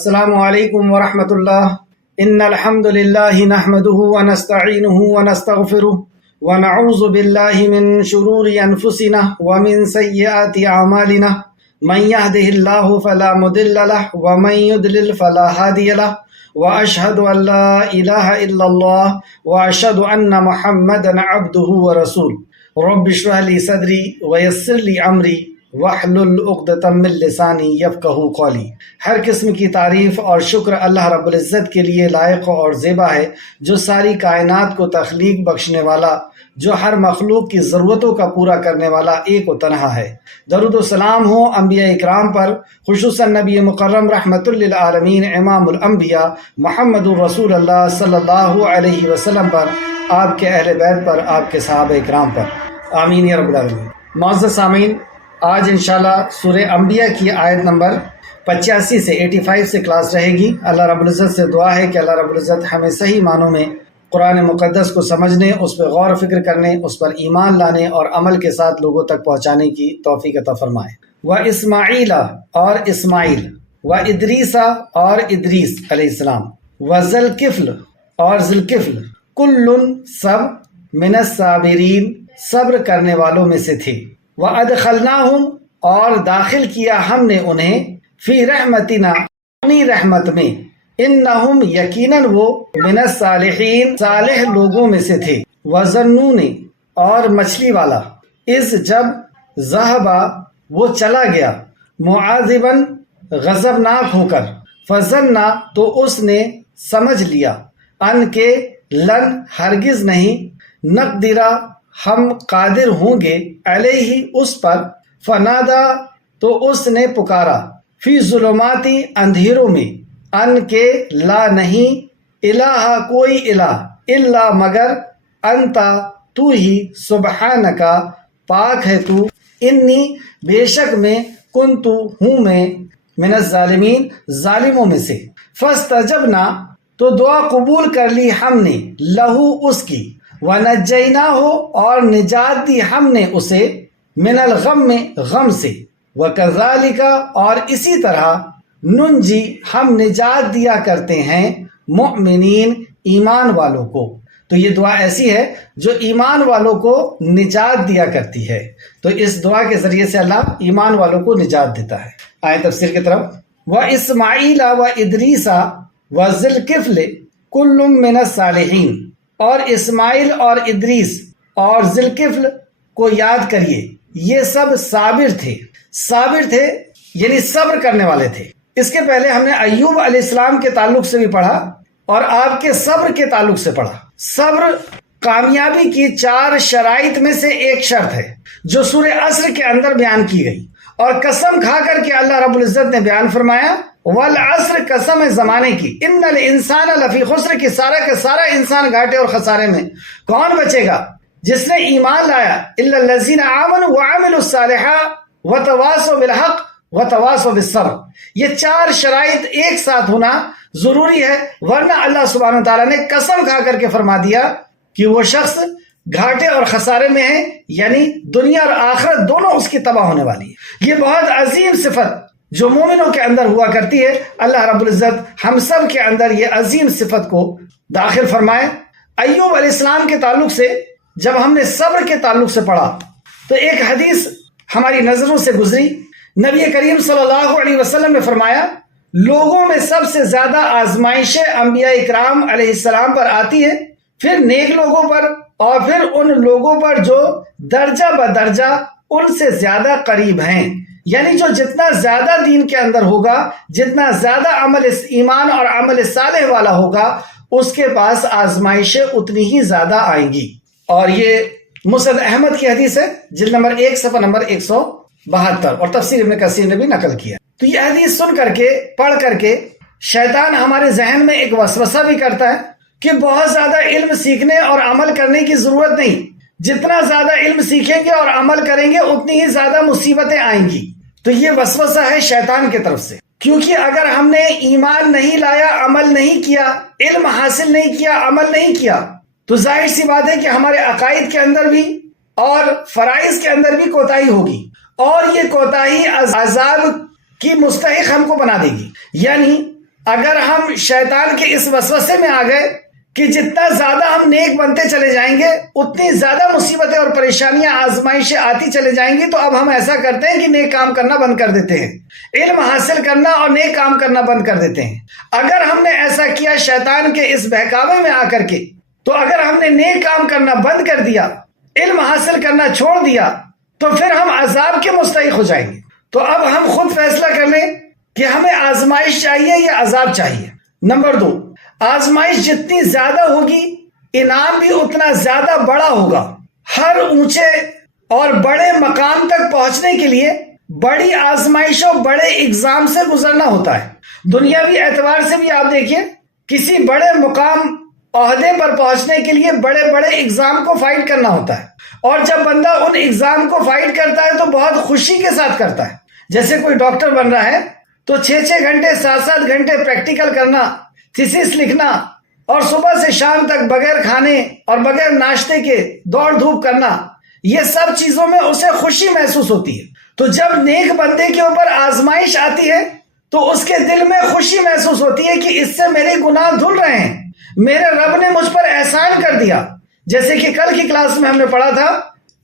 السلام علیکم ورحمۃ اللہ۔ ان الحمد للہ نحمده ونستعینه ونستغفره ونعوذ باللہ من شرور انفسنا ومن سیئات اعمالنا من يهده اللہ فلا مضل له ومن يضلل فلا هادی له واشهد ان لا الہ الا اللہ واشهد ان محمدا عبده ورسولہ۔ رب اشرح لی صدری ویسر لی امری وحلل عقدۃ من لسانی یفقہوا قولی۔ ہر قسم کی تعریف اور شکر اللہ رب العزت کے لیے لائق اور زیبا ہے، جو ساری کائنات کو تخلیق بخشنے والا، جو ہر مخلوق کی ضرورتوں کا پورا کرنے والا ایک و تنہا ہے۔ درود و سلام ہو انبیاء اکرام پر، خصوصاً نبی مکرم رحمت للعالمین امام الانبیاء محمد رسول اللہ صلی اللہ علیہ وسلم پر، آپ کے اہل بیت پر، آپ کے صحابہ اکرام پر، آمین یا رب العالمین۔ معزز سامعین، آج انشاءاللہ سورہ انبیاء کی آیت نمبر 85 سے 85 سے کلاس رہے گی۔ اللہ رب العزت سے دعا ہے کہ اللہ رب العزت ہمیں صحیح معنوں میں قرآن مقدس کو سمجھنے، اس پہ غور و فکر کرنے، اس پر ایمان لانے اور عمل کے ساتھ لوگوں تک پہنچانے کی توفیق عطا فرمائے۔ وَإِسْمَعِيلَ اور اسماعیل، وَإِدْرِيسَ اور ادریس علیہ السلام، وَذَلْكِفْلِ اور ذوالکفل، کل سب، من الصابرین صبر کرنے والوں میں سے تھے۔ وَأَدْخَلْنَاهُمْ اور داخل کیا ہم نے انہیں، فی رحمتنا اپنی رحمت میں، انہم یقیناً وہ، من الصالحین صالح لوگوں میں سے تھے۔ وَظَنُّونِ اور مچھلی والا، اذ جب، ذہبا وہ چلا گیا، معاذباً غضبناک ہو کر، فظنّا تو اس نے سمجھ لیا، ان کے لن ہرگز نہیں، نقدرا ہم قادر ہوں گے، علیہ اس پر، فنادا تو اس نے پکارا، فی ظلماتی اندھیروں میں، ان کے لا نہیں، الہ کوئی الہ، الا مگر، انتا تو ہی، سبحانکا پاک ہے تو، انی بے شک میں، کنتو ہوں میں، من الظالمین ظالموں میں سے۔ فاستجبنا تو دعا قبول کر لی ہم نے، لہو اس کی، وَنَجَّيْنَاهُ اور نجات دی ہم نے اسے، من الغم غم سے، وَكَذَلِكَ اور اسی طرح، ننجی ہم نجات دیا کرتے ہیں، مؤمنین ایمان والوں کو۔ تو یہ دعا ایسی ہے جو ایمان والوں کو نجات دیا کرتی ہے، تو اس دعا کے ذریعے سے اللہ ایمان والوں کو نجات دیتا ہے۔ آئے تفسیر کی طرف۔ وَإِسْمَعِيلَ وَإِدْرِيسَ وَذِلْكِفْلِ كُلٌّ مِّنَ الصَّالِحِينَ اور اسماعیل اور ادریس اور ذوالکفل کو یاد کریے، یہ سب صابر تھے۔ صابر تھے یعنی صبر کرنے والے تھے۔ اس کے پہلے ہم نے ایوب علیہ السلام کے تعلق سے بھی پڑھا اور آپ کے صبر کے تعلق سے پڑھا۔ صبر کامیابی کی 4 شرائط میں سے ایک شرط ہے، جو سورہ عصر کے اندر بیان کی گئی، اور قسم کھا کر کے اللہ رب العزت نے بیان فرمایا، والعصر قسم ہے زمانے کی، ان الانسان لفی خسر کی سارا کا سارا انسان گھاٹے اور خسارے میں۔ کون بچے گا؟ جس نے ایمان لایا، الا الذین آمنوا وعملوا الصالحات وتواصوا بالحق وتواصوا بالصبر۔ یہ 4 شرائط ایک ساتھ ہونا ضروری ہے، ورنہ اللہ سبحانہ وتعالیٰ نے قسم کھا کر کے فرما دیا کہ وہ شخص گھاٹے اور خسارے میں ہے، یعنی دنیا اور آخرت دونوں اس کی تباہ ہونے والی ہے۔ یہ بہت عظیم صفت جو مومنوں کے اندر ہوا کرتی ہے، اللہ رب العزت ہم سب کے اندر یہ عظیم صفت کو داخل فرمائے۔ ایوب علیہ السلام کے تعلق سے جب ہم نے صبر کے تعلق سے پڑھا تو ایک حدیث ہماری نظروں سے گزری۔ نبی کریم صلی اللہ علیہ وسلم نے فرمایا، لوگوں میں سب سے زیادہ آزمائشیں انبیاء اکرام علیہ السلام پر آتی ہے، پھر نیک لوگوں پر، اور پھر ان لوگوں پر جو درجہ بدرجہ ان سے زیادہ قریب ہیں، یعنی جو جتنا زیادہ دین کے اندر ہوگا، جتنا زیادہ عمل ایمان اور عمل صالح والا ہوگا، اس کے پاس آزمائشیں اتنی ہی زیادہ آئیں گی۔ اور یہ مسند احمد کی حدیث ہے، جلد نمبر 1 صفحہ نمبر 172، اور تفسیر ابن کثیر نے بھی نقل کیا۔ تو یہ حدیث سن کر کے، پڑھ کر کے، شیطان ہمارے ذہن میں ایک وسوسہ بھی کرتا ہے کہ بہت زیادہ علم سیکھنے اور عمل کرنے کی ضرورت نہیں، جتنا زیادہ علم سیکھیں گے اور عمل کریں گے اتنی ہی زیادہ مصیبتیں آئیں گی۔ تو یہ وسوسہ ہے شیطان کی طرف سے، کیونکہ اگر ہم نے ایمان نہیں لایا، عمل نہیں کیا، علم حاصل نہیں کیا، عمل نہیں کیا، تو ظاہر سی بات ہے کہ ہمارے عقائد کے اندر بھی اور فرائض کے اندر بھی کوتاہی ہوگی، اور یہ کوتاہی عذاب کی مستحق ہم کو بنا دے گی۔ یعنی اگر ہم شیطان کے اس وسوسے میں آ گئے کہ جتنا زیادہ ہم نیک بنتے چلے جائیں گے اتنی زیادہ مصیبتیں اور پریشانیاں آزمائشیں آتی چلے جائیں گی، تو اب ہم ایسا کرتے ہیں کہ نیک کام کرنا بند کر دیتے ہیں، علم حاصل کرنا اور نیک کام کرنا بند کر دیتے ہیں۔ اگر ہم نے ایسا کیا شیطان کے اس بہکاوے میں آ کر کے، تو اگر ہم نے نیک کام کرنا بند کر دیا، علم حاصل کرنا چھوڑ دیا، تو پھر ہم عذاب کے مستحق ہو جائیں گے۔ تو اب ہم خود فیصلہ کر لیں کہ ہمیں آزمائش چاہیے یا عذاب چاہیے۔ نمبر 2، آزمائش جتنی زیادہ ہوگی انعام بھی اتنا زیادہ بڑا ہوگا۔ ہر اونچے اور بڑے مقام تک پہنچنے کے لیے بڑی آزمائشوں بڑے اگزام سے گزرنا ہوتا ہے۔ دنیاوی اعتبار سے بھی آپ دیکھیں، کسی بڑے مقام عہدے پر پہنچنے کے لیے بڑے بڑے اگزام کو فائٹ کرنا ہوتا ہے، اور جب بندہ ان اگزام کو فائٹ کرتا ہے تو بہت خوشی کے ساتھ کرتا ہے۔ جیسے کوئی ڈاکٹر بن رہا ہے تو 6 گھنٹے 7 گھنٹے پریکٹیکل کرنا، تھیسس لکھنا، اور صبح سے شام تک بغیر کھانے اور بغیر ناشتے کے دوڑ دھوپ کرنا، یہ سب چیزوں میں اسے خوشی محسوس ہوتی ہے۔ تو جب نیک بندے کے اوپر آزمائش آتی ہے تو اس کے دل میں خوشی محسوس ہوتی ہے کہ اس سے میرے گناہ دھل رہے ہیں، میرے رب نے مجھ پر احسان کر دیا۔ جیسے کہ کل کی کلاس میں ہم نے پڑھا تھا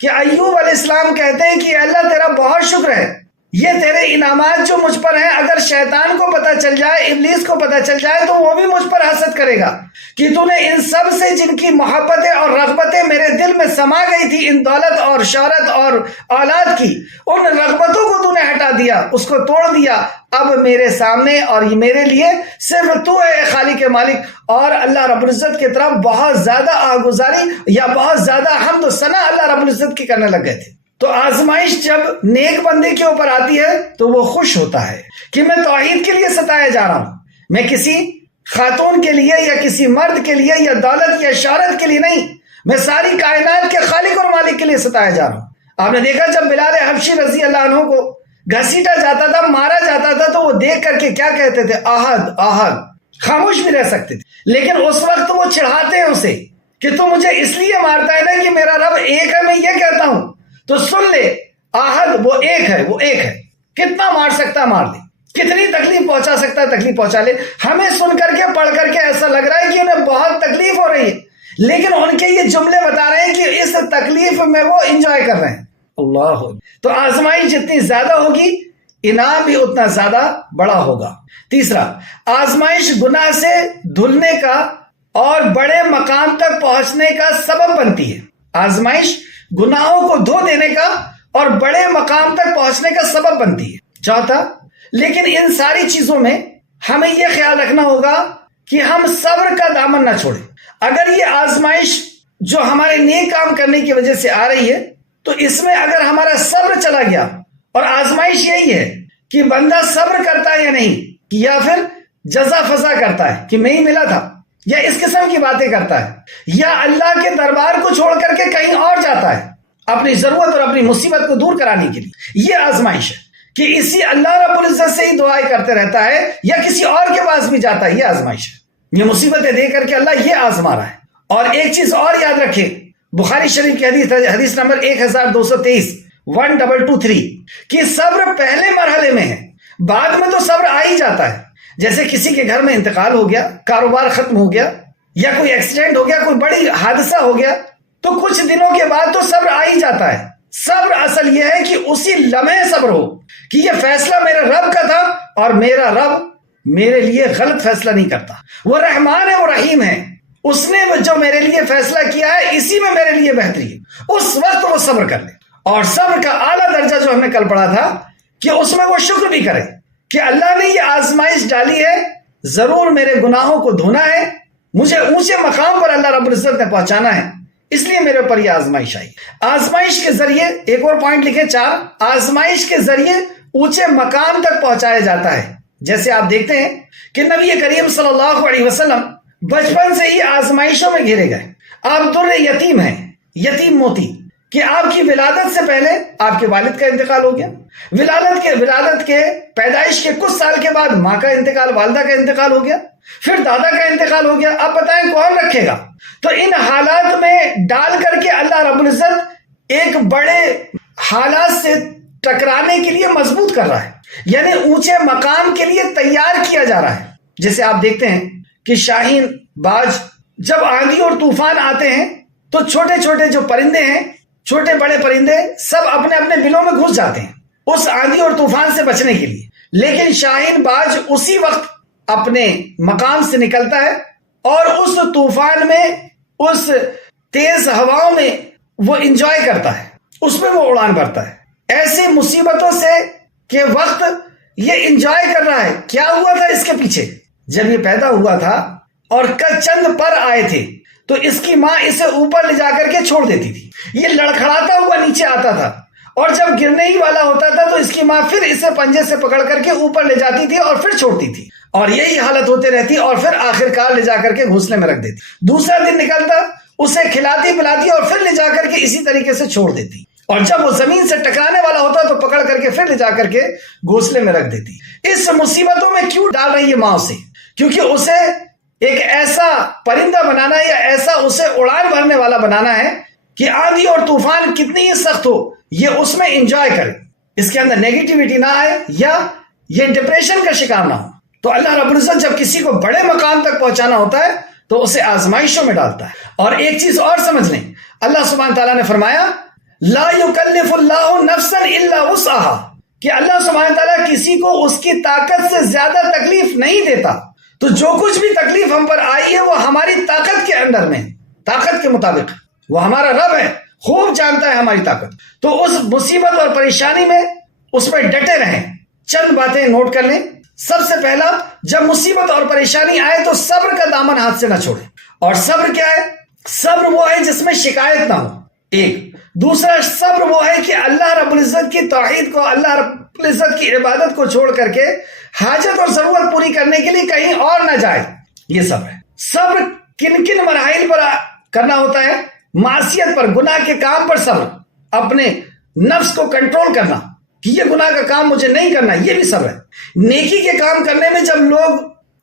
کہ ایوب علیہ السلام کہتے ہیں کہ اللہ تیرا بہت شکر ہے، یہ تیرے انعامات جو مجھ پر ہیں، اگر شیطان کو پتہ چل جائے، ابلیس کو پتہ چل جائے، تو وہ بھی مجھ پر حسد کرے گا کہ تو نے ان سب سے جن کی محبتیں اور رغبتیں میرے دل میں سما گئی تھی، ان دولت اور شہرت اور اولاد کی، ان رغبتوں کو تو نے ہٹا دیا، اس کو توڑ دیا۔ اب میرے سامنے اور میرے لیے صرف تو ہے خالق مالک۔ اور اللہ رب العزت کی طرف بہت زیادہ آہگزاری یا بہت زیادہ حمد و ثنا اللہ رب العزت کی کرنے لگ گئے تھے۔ تو آزمائش جب نیک بندے کے اوپر آتی ہے تو وہ خوش ہوتا ہے کہ میں توحید کے لیے ستایا جا رہا ہوں، میں کسی خاتون کے لیے یا کسی مرد کے لیے یا دولت یا شہرت کے لیے نہیں، میں ساری کائنات کے خالق اور مالک کے لیے ستایا جا رہا ہوں۔ آپ نے دیکھا جب بلال حبشی رضی اللہ عنہ کو گھسیٹا جاتا تھا، مارا جاتا تھا، تو وہ دیکھ کر کے کیا کہتے تھے؟ احد احد، خاموش بھی رہ سکتے تھے، لیکن اس وقت وہ چڑھاتے ہیں اسے کہ تو مجھے اس لیے مارتا ہے نا کہ میرا رب ایک ہے، میں یہ کہتا ہوں تو سن لے، احد وہ ایک ہے، وہ ایک ہے، کتنا مار سکتا مار دے، کتنی تکلیف پہنچا سکتا ہے تکلیف پہنچا لے۔ ہمیں سن کر کے پڑھ کر کے ایسا لگ رہا ہے کہ انہیں بہت تکلیف ہو رہی ہے، لیکن ان کے یہ جملے بتا رہے ہیں کہ اس تکلیف میں وہ انجوائے کر رہے ہیں۔ اللہ، تو آزمائش جتنی زیادہ ہوگی انعام بھی اتنا زیادہ بڑا ہوگا۔ تیسرا، آزمائش گناہ سے دھلنے کا اور بڑے مقام تک پہنچنے کا سبب بنتی ہے۔ آزمائش گناہوں کو دھو دینے کا اور بڑے مقام تک پہنچنے کا سبب بنتی ہے۔ چوتھا، لیکن ان ساری چیزوں میں ہمیں یہ خیال رکھنا ہوگا کہ ہم صبر کا دامن نہ چھوڑیں۔ اگر یہ آزمائش جو ہمارے نیک کام کرنے کی وجہ سے آ رہی ہے، تو اس میں اگر ہمارا صبر چلا گیا، اور آزمائش یہی ہے کہ بندہ صبر کرتا ہے یا نہیں، یا پھر جزا فضا کرتا ہے کہ نہیں ملا تھا، یا اس قسم کی باتیں کرتا ہے، یا اللہ کے دربار کو چھوڑ کر کے کہیں اور جاتا ہے اپنی ضرورت اور اپنی مصیبت کو دور کرانے کے لیے۔ یہ آزمائش ہے کہ اسی اللہ رب العزت سے ہی دعائیں کرتے رہتا ہے یا کسی اور کے پاس بھی جاتا ہے، یہ آزمائش ہے۔ یہ مصیبتیں دے کر کے اللہ یہ آزما رہا ہے۔ اور ایک چیز اور یاد رکھیں، بخاری شریف کی حدیث نمبر 1223 1223 کہ صبر پہلے مرحلے میں ہے، بعد میں تو صبر آ ہی جاتا ہے۔ جیسے کسی کے گھر میں انتقال ہو گیا، کاروبار ختم ہو گیا، یا کوئی ایکسیڈنٹ ہو گیا، کوئی بڑی حادثہ ہو گیا، تو کچھ دنوں کے بعد تو صبر آ ہی جاتا ہے۔ صبر اصل یہ ہے کہ اسی لمحے صبر ہو کہ یہ فیصلہ میرے رب کا تھا اور میرا رب میرے لیے غلط فیصلہ نہیں کرتا، وہ رحمان ہے، وہ رحیم ہے، اس نے جو میرے لیے فیصلہ کیا ہے اسی میں میرے لیے بہتری ہے، اس وقت وہ صبر کر لے۔ اور صبر کا اعلیٰ درجہ جو ہم نے کل پڑھا تھا کہ اس میں وہ شکر بھی کرے کہ اللہ نے یہ آزمائش ڈالی ہے، ضرور میرے گناہوں کو دھونا ہے، مجھے اونچے مقام پر اللہ رب العزت نے پہنچانا ہے، اس لیے میرے اوپر یہ آزمائش آئی۔ آزمائش کے ذریعے ایک اور پوائنٹ لکھیں 4، آزمائش کے ذریعے اونچے مقام تک پہنچایا جاتا ہے۔ جیسے آپ دیکھتے ہیں کہ نبی کریم صلی اللہ علیہ وسلم بچپن سے ہی آزمائشوں میں گھیرے گئے۔ آپ در یتیم ہیں، یتیم موتی، کہ آپ کی ولادت سے پہلے آپ کے والد کا انتقال ہو گیا، ولادت کے پیدائش کے کچھ سال کے بعد ماں کا انتقال، والدہ کا انتقال ہو گیا، پھر دادا کا انتقال ہو گیا، اب بتائیں کون رکھے گا؟ تو ان حالات میں ڈال کر کے اللہ رب العزت ایک بڑے حالات سے ٹکرانے کے لیے مضبوط کر رہا ہے، یعنی اونچے مقام کے لیے تیار کیا جا رہا ہے۔ جیسے آپ دیکھتے ہیں کہ شاہین باج جب آندھی اور طوفان آتے ہیں تو چھوٹے چھوٹے جو پرندے ہیں، چھوٹے بڑے پرندے سب اپنے اپنے بلوں میں گھس جاتے ہیں اس آندھی اور طوفان سے بچنے کے لیے، لیکن شاہین باج اسی وقت اپنے مقام سے نکلتا ہے اور اس طوفان میں، اس تیز ہواؤں میں وہ انجوائے کرتا ہے، اس میں وہ اڑان بھرتا ہے ایسی مصیبتوں سے کہ وقت یہ انجوائے کر رہا ہے۔ کیا ہوا تھا اس کے پیچھے؟ جب یہ پیدا ہوا تھا اور چند پر آئے تھے تو اس کی ماں اسے اوپر لے جا کر کے چھوڑ دیتی تھی، یہ لڑکھڑاتا ہوا نیچے آتا تھا اور جب گرنے ہی والا ہوتا تھا تو اس کی ماں پھر اسے پنجے سے پکڑ کر کے اوپر لے جاتی تھی اور پھر چھوڑتی تھی، اور یہی حالت ہوتے رہتی اور پھر آخر کار لے جا کر کے گھونسلے میں رکھ دیتی۔ دوسرا دن نکلتا، اسے کھلاتی پلاتی اور پھر لے جا کر کے اسی طریقے سے چھوڑ دیتی، اور جب وہ زمین سے ٹکرانے والا ہوتا تو پکڑ کر کے پھر لے جا کر کے گھونسلے میں رکھ دیتی۔ اس مصیبتوں میں کیوں ڈال رہی ہے ماں اسے؟ کیونکہ اسے ایک ایسا پرندہ بنانا ہے یا ایسا اسے اڑان بھرنے والا بنانا ہے کہ آندھی اور طوفان کتنی ہی سخت ہو یہ اس میں انجوائے کرے، اس کے اندر نیگیٹیوٹی نہ آئے یا یہ ڈپریشن کا شکار نہ ہو۔ تو اللہ رب العزت جب کسی کو بڑے مقام تک پہنچانا ہوتا ہے تو اسے آزمائشوں میں ڈالتا ہے۔ اور ایک چیز اور سمجھ لیں، اللہ سبحانہ تعالیٰ نے فرمایا لا یکلف اللہ نفسا الا وسعها، کہ اللہ سبحانہ تعالیٰ کسی کو اس کی طاقت سے زیادہ تکلیف نہیں دیتا، تو جو کچھ بھی تکلیف ہم پر آئی ہے وہ ہماری طاقت کے اندر میں، طاقت کے مطابق، وہ ہمارا رب ہے، خوب جانتا ہے ہماری طاقت۔ تو اس مصیبت اور پریشانی میں اس میں ڈٹے رہیں۔ چند باتیں نوٹ کر لیں۔ سب سے پہلا، جب مصیبت اور پریشانی آئے تو صبر کا دامن ہاتھ سے نہ چھوڑیں۔ اور صبر کیا ہے؟ صبر وہ ہے جس میں شکایت نہ ہو، ایک۔ دوسرا صبر وہ ہے کہ اللہ رب العزت کی توحید کو، اللہ رب العزت کی عبادت کو چھوڑ کر کے حاجت اور ضرورت پوری کرنے کے لیے کہیں اور نہ جائے، یہ صبر ہے۔ صبر کن کن مراحل پر کرنا ہوتا ہے؟ معصیت پر، گناہ کے کام پر صبر، اپنے نفس کو کنٹرول کرنا کہ یہ گناہ کا کام مجھے نہیں کرنا، یہ بھی صبر ہے۔ نیکی کے کام کرنے میں جب لوگ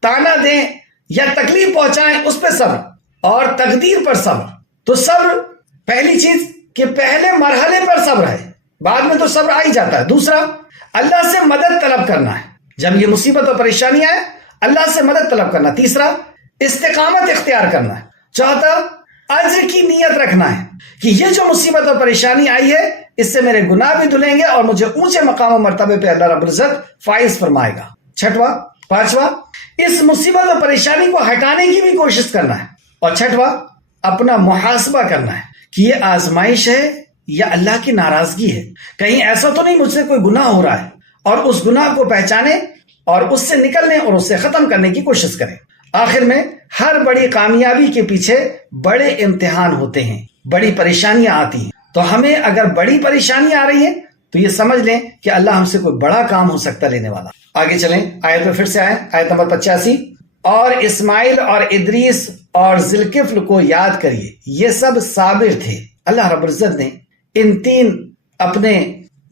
تانا دیں یا تکلیف پہنچائیں اس پہ صبر، اور تقدیر پر صبر۔ تو صبر پہلی چیز کہ پہلے مرحلے پر صبر ہے، بعد میں تو صبر آ ہی جاتا ہے۔ دوسرا، اللہ سے مدد طلب کرنا ہے، جب یہ مصیبت اور پریشانی آئے اللہ سے مدد طلب کرنا۔ تیسرا، استقامت اختیار کرنا ہے۔ چوتھا، اجر کی نیت رکھنا ہے کہ یہ جو مصیبت اور پریشانی آئی ہے اس سے میرے گناہ بھی دھلیں گے اور مجھے اونچے مقام و مرتبے پہ اللہ رب العزت فائز فرمائے گا۔ چھٹواں، پانچواں، اس مصیبت اور پریشانی کو ہٹانے کی بھی کوشش کرنا ہے۔ اور چھٹواں، اپنا محاسبہ کرنا ہے کہ یہ آزمائش ہے یا اللہ کی ناراضگی ہے، کہیں ایسا تو نہیں مجھ سے کوئی گناہ ہو رہا ہے، اور اس گناہ کو پہچانے اور اس سے نکلنے اور اس سے ختم کرنے کی کوشش کریں۔ آخر میں، ہر بڑی کامیابی کے پیچھے بڑے امتحان ہوتے ہیں، بڑی پریشانیاں آتی ہیں۔ تو ہمیں اگر بڑی پریشانیاں آ رہی ہیں تو یہ سمجھ لیں کہ اللہ ہم سے کوئی بڑا کام ہو سکتا لینے والا۔ آگے چلیں، آیت میں پھر سے آئیں، آیت نمبر 85۔ اور اسماعیل اور ادریس اور ذوالکفل کو یاد کریے، یہ سب صابر تھے۔ اللہ رب العزت نے ان تین اپنے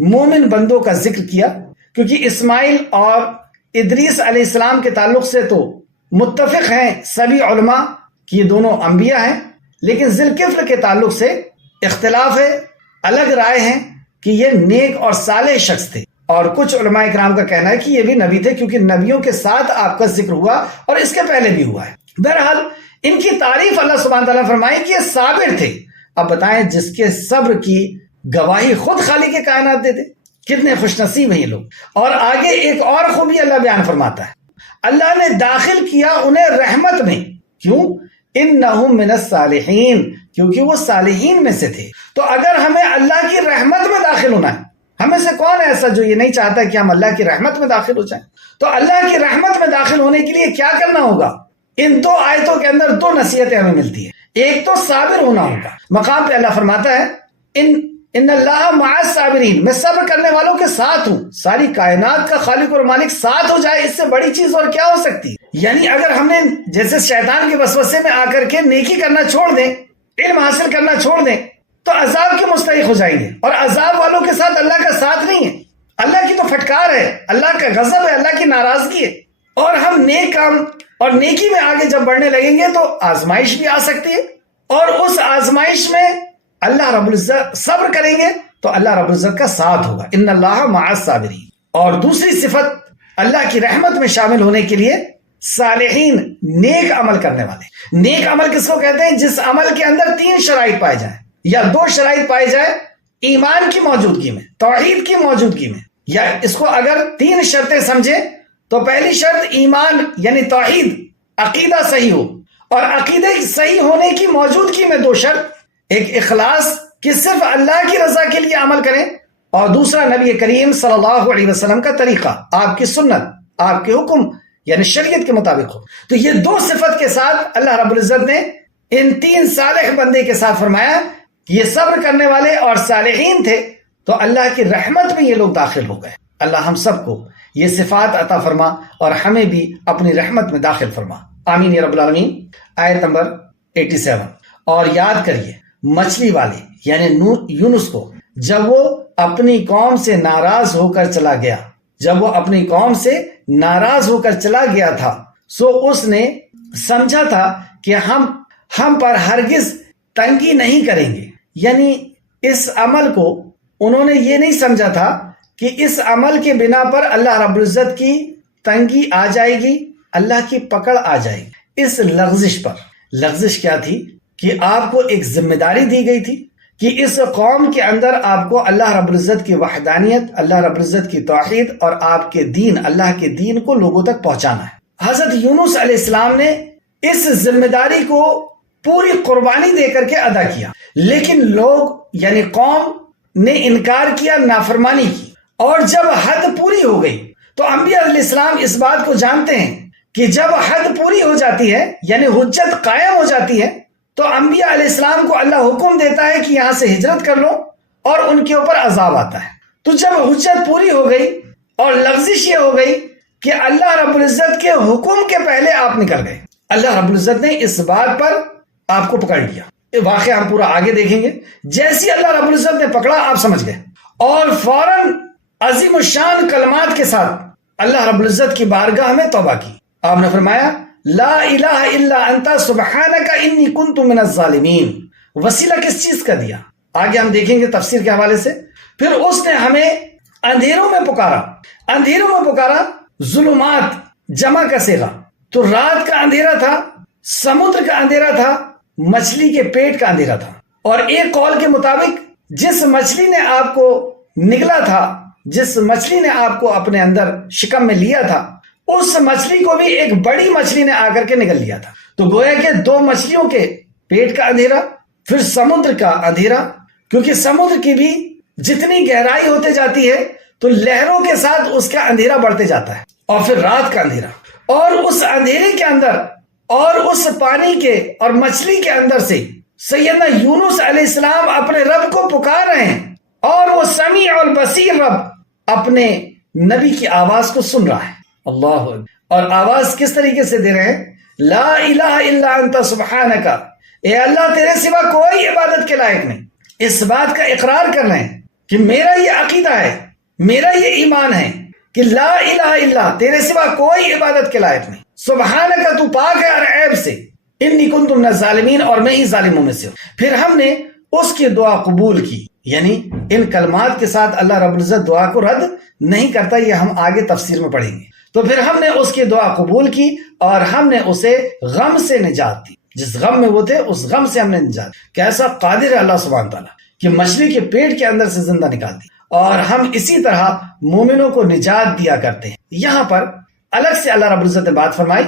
مومن بندوں کا ذکر کیا، کیونکہ اسماعیل اور ادریس علیہ السلام کے تعلق سے تو متفق ہیں سبھی علماء کہ یہ دونوں انبیاء ہیں، لیکن ذوالکفل کے تعلق سے اختلاف ہے، الگ رائے ہیں کہ یہ نیک اور صالح شخص تھے، اور کچھ علماء کرام کا کہنا ہے کہ یہ بھی نبی تھے، کیونکہ نبیوں کے ساتھ آپ کا ذکر ہوا اور اس کے پہلے بھی ہوا ہے۔ بہرحال ان کی تعریف اللہ سبحانہ تعالیٰ فرمائے کہ یہ صابر تھے۔ اب بتائیں، جس کے صبر کی گواہی خود خالق کائنات دیتے، کتنے خوش نصیب ہیں یہ لوگ۔ اور آگے ایک اور خوبی اللہ بیان فرماتا ہے، اللہ نے داخل کیا انہیں رحمت میں۔ کیوں؟ انہم من الصالحین، کیونکہ وہ صالحین میں سے تھے۔ تو اگر ہمیں اللہ کی رحمت میں داخل ہونا ہے، ہمیں سے کون ہے ایسا جو یہ نہیں چاہتا کہ ہم اللہ کی رحمت میں داخل ہو جائیں؟ تو اللہ کی رحمت میں داخل ہونے کے لیے کیا کرنا ہوگا؟ ان دو آیتوں کے اندر دو نصیحتیں ہمیں ملتی ہیں۔ ایک تو صابر ہونا ہوگا، مقام پہ اللہ فرماتا ہے ان اللہ مع الصابرین، میں صبر کرنے والوں کے ساتھ ہوں۔ ساری کائنات کا خالق اور مالک ساتھ ہو جائے، اس سے بڑی چیز اور کیا ہو سکتی ہے؟ یعنی اگر ہم نے جیسے شیطان کے وسوسے میں آ کر کے نیکی کرنا چھوڑ دیں، علم حاصل کرنا چھوڑ دیں، تو عذاب کے مستحق ہو جائیں گے، اور عذاب والوں کے ساتھ اللہ کا ساتھ نہیں ہے۔ اللہ کی تو پھٹکار ہے، اللہ کا غضب ہے، اللہ کی ناراضگی ہے۔ اور ہم نیک کام اور نیکی میں آگے جب بڑھنے لگیں گے تو آزمائش بھی آ سکتی ہے، اور اس آزمائش میں اللہ رب العزت صبر کریں گے تو اللہ رب العزت کا ساتھ ہوگا۔ ان اللہ مع الصابرین۔ اور دوسری صفت اللہ کی رحمت میں شامل ہونے کے لیے صالحین نیک عمل کرنے والے. نیک عمل کس کو کہتے ہیں؟ جس عمل کے اندر 3 شرائط پائے جائیں یا 2 شرائط پائے جائے ایمان کی موجودگی میں، توحید کی موجودگی میں. یا اس کو اگر 3 شرطیں سمجھے تو پہلی شرط ایمان یعنی توحید، عقیدہ صحیح ہو، اور عقیدے صحیح ہونے کی موجودگی میں 2 شرط: ایک اخلاص کہ صرف اللہ کی رضا کے لیے عمل کریں، اور دوسرا نبی کریم صلی اللہ علیہ وسلم کا طریقہ، آپ کی سنت، آپ کے حکم یعنی شریعت کے مطابق ہو. تو یہ 2 صفت کے ساتھ اللہ رب العزت نے ان 3 صالح بندے کے ساتھ فرمایا کہ یہ صبر کرنے والے اور صالحین تھے، تو اللہ کی رحمت میں یہ لوگ داخل ہو گئے. اللہ ہم سب کو یہ صفات عطا فرما اور ہمیں بھی اپنی رحمت میں داخل فرما، آمین یا رب العالمین. آیت نمبر 87. اور یاد کریے مچھلی والے یعنی یونس کو، جب وہ اپنی قوم سے ناراض ہو کر چلا گیا، جب وہ اپنی قوم سے ناراض ہو کر چلا گیا تھا، سو اس نے سمجھا تھا کہ ہم پر ہرگز تنگی نہیں کریں گے. یعنی اس عمل کو انہوں نے یہ نہیں سمجھا تھا کہ اس عمل کے بنا پر اللہ رب العزت کی تنگی آ جائے گی، اللہ کی پکڑ آ جائے گی. اس لغزش پر، لغزش کیا تھی کہ آپ کو ایک ذمہ داری دی گئی تھی کہ اس قوم کے اندر آپ کو اللہ رب العزت کی وحدانیت، اللہ رب العزت کی توحید اور آپ کے دین، اللہ کے دین کو لوگوں تک پہنچانا ہے. حضرت یونس علیہ السلام نے اس ذمہ داری کو پوری قربانی دے کر کے ادا کیا، لیکن لوگ یعنی قوم نے انکار کیا، نافرمانی کی. اور جب حد پوری ہو گئی تو انبیاء علیہ السلام اس بات کو جانتے ہیں کہ جب حد پوری ہو جاتی ہے یعنی حجت قائم ہو جاتی ہے تو انبیاء علیہ السلام کو اللہ حکم دیتا ہے کہ یہاں سے ہجرت کر لو، اور ان کے اوپر عذاب آتا ہے. تو جب حجت پوری ہو گئی اور لغزش یہ ہو گئی کہ اللہ رب العزت کے حکم کے پہلے آپ نکل گئے، اللہ رب العزت نے اس بات پر آپ کو پکڑ لیا. واقعہ ہم پورا آگے دیکھیں گے. جیسی اللہ رب العزت نے پکڑا آپ سمجھ گئے، اور فوراً عظیم الشان کلمات کے ساتھ اللہ رب العزت کی بارگاہ میں توبہ کی. آپ نے فرمایا لا الہ الا انت سبحانک انی کنت من الظالمین. وسیلہ کس چیز کا دیا آگے ہم دیکھیں گے تفسیر کے حوالے سے. پھر اس نے ہمیں اندھیروں میں پکارا، اندھیروں میں پکارا، ظلمات جمع کا صیغہ. تو رات کا اندھیرا تھا، سمندر کا اندھیرا تھا، مچھلی کے پیٹ کا اندھیرا تھا. اور ایک قول کے مطابق جس مچھلی نے آپ کو نگلا تھا، جس مچھلی نے آپ کو اپنے اندر شکم میں لیا تھا، اس مچھلی کو بھی ایک بڑی مچھلی نے آ کر کے نگل لیا تھا. تو گویا کہ 2 مچھلیوں کے پیٹ کا اندھیرا، پھر سمندر کا اندھیرا، کیونکہ سمندر کی بھی جتنی گہرائی ہوتے جاتی ہے تو لہروں کے ساتھ اس کا اندھیرا بڑھتے جاتا ہے. اور پھر رات کا اندھیرا، اور اس اندھیرے کے اندر اور اس پانی کے اور مچھلی کے اندر سے سیدنا یونس علیہ السلام اپنے رب کو پکار رہے ہیں، اور وہ سمیع اور بصیر رب اپنے نبی کی آواز کو سن رہا ہے. اللہ اکبر. اور آواز کس طریقے سے دے رہے ہیں؟ لا الہ الا انت سبحانک، اے اللہ تیرے سوا کوئی عبادت کے لائق نہیں. اس بات کا اقرار کر رہے ہیں کہ میرا یہ عقیدہ ہے، میرا یہ ایمان ہے کہ لا الہ الا، تیرے سوا کوئی عبادت کے لائق نہیں. سبحانک، تو پاک ہے ہر عیب سے. انی کنت من الظالمین، اور میں ہی ظالموں میں سے ہوں. پھر ہم نے اس کی دعا قبول کی. یعنی ان کلمات کے ساتھ اللہ رب العزت دعا کو رد نہیں کرتا، یہ ہم آگے تفسیر میں پڑھیں گے. تو پھر ہم نے اس کی دعا قبول کی اور ہم نے اسے غم سے نجات دی. جس غم میں وہ تھے اس غم سے ہم نے نجات. کیسا قادر ہے اللہ سبحانہ تعالیٰ کہ مچھلی کے پیٹ کے اندر سے زندہ نکال دی. اور ہم اسی طرح مومنوں کو نجات دیا کرتے ہیں. یہاں پر الگ سے اللہ رب العزت نے بات فرمائی،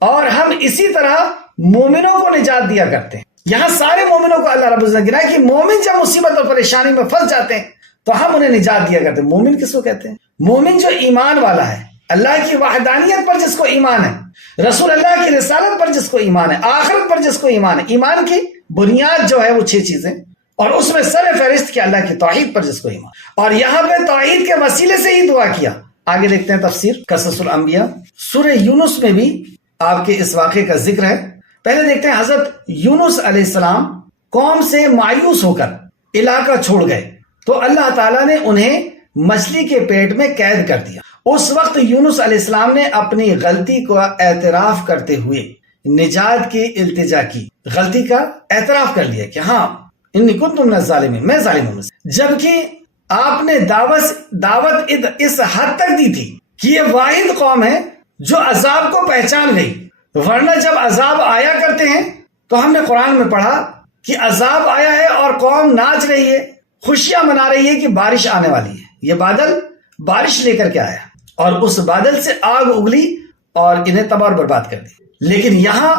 اور ہم اسی طرح مومنوں کو نجات دیا کرتے ہیں. یہاں سارے مومنوں کو اللہ رب العزت نے گنایا کہ مومن جب مصیبت اور پریشانی میں پھنس جاتے ہیں تو ہم انہیں نجات دیا کرتے ہیں. مومن کس کو کہتے ہیں؟ مومن جو ایمان والا ہے، اللہ کی وحدانیت پر جس کو ایمان ہے، رسول اللہ کی رسالت پر جس کو ایمان ہے، آخرت پر جس کو ایمان ہے. ایمان کی بنیاد جو ہے وہ 6 چیزیں، اور اس میں سر فہرست کیا اللہ کی توحید پر جس کو ایمان. اور یہاں پہ توحید کے وسیلے سے ہی دعا کیا. آگے دیکھتے ہیں تفسیر قصص الانبیاء. سورہ یونس میں بھی آپ کے اس واقعے کا ذکر ہے. پہلے دیکھتے ہیں حضرت یونس علیہ السلام قوم سے مایوس ہو کر علاقہ چھوڑ گئے تو اللہ تعالیٰ نے انہیں مچھلی کے پیٹ میں قید کر دیا. اس وقت یونس علیہ السلام نے اپنی غلطی کا اعتراف کرتے ہوئے نجات کی التجا کی. غلطی کا اعتراف کر لیا کہ ہاں انی کنت من الظالمین، میں ظالموں میں سے. جبکہ آپ نے دعوت اس حد تک دی تھی کہ یہ واحد قوم ہے جو عذاب کو پہچان گئی. ورنہ جب عذاب آیا کرتے ہیں تو ہم نے قرآن میں پڑھا کہ عذاب آیا ہے اور قوم ناچ رہی ہے, خوشیاں منا رہی ہے کہ بارش آنے والی ہے. یہ بادل بارش لے کر کے آیا اور اس بادل سے آگ اگلی اور انہیں تباہ اور برباد کر دی. لیکن یہاں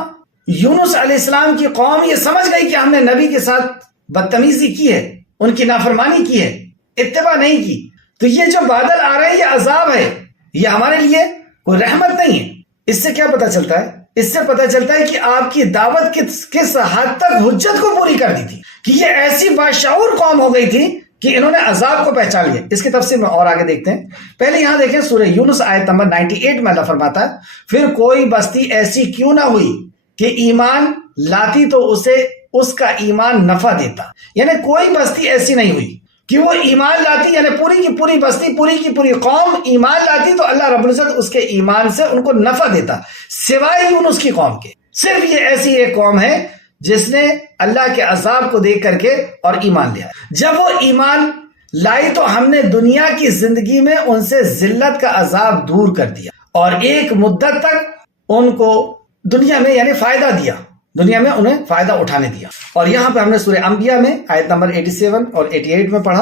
یونس علیہ السلام کی قوم یہ سمجھ گئی کہ ہم نے نبی کے ساتھ بدتمیزی کی ہے, ان کی نافرمانی کی ہے, اتباع نہیں کی. تو یہ جو بادل آ رہے ہیں یہ عذاب ہے, یہ ہمارے لیے کوئی رحمت نہیں ہے. اس سے کیا پتا چلتا ہے؟ اس سے پتا چلتا ہے کہ آپ کی دعوت کس حد تک حجت کو پوری کر دی تھی کہ یہ ایسی باشعور قوم ہو گئی تھی کہ انہوں نے عذاب کو پہچان لیا. اس کی تفسیر میں اور آگے دیکھتے ہیں. پہلے یہاں دیکھیں سورہ یونس آیت نمبر 98 میں اللہ فرماتا ہے, پھر کوئی بستی ایسی کیوں نہ ہوئی کہ ایمان لاتی تو اسے اس کا ایمان نفع دیتا. یعنی کوئی بستی ایسی نہیں ہوئی کہ وہ ایمان لاتی, یعنی پوری کی پوری بستی, پوری کی پوری قوم ایمان لاتی تو اللہ رب العزت اس کے ایمان سے ان کو نفع دیتا, سوائے یونس کی قوم کے. صرف یہ ایسی ایک قوم ہے جس نے اللہ کے عذاب کو دیکھ کر کے اور ایمان لیا. جب وہ ایمان لائی تو ہم نے دنیا کی زندگی میں ان سے ذلت کا عذاب دور کر دیا اور ایک مدت تک ان کو دنیا میں یعنی فائدہ دیا, دنیا میں انہیں فائدہ اٹھانے دیا. اور یہاں پہ ہم نے سورہ انبیاء میں آیت نمبر 87 اور 88 میں پڑھا,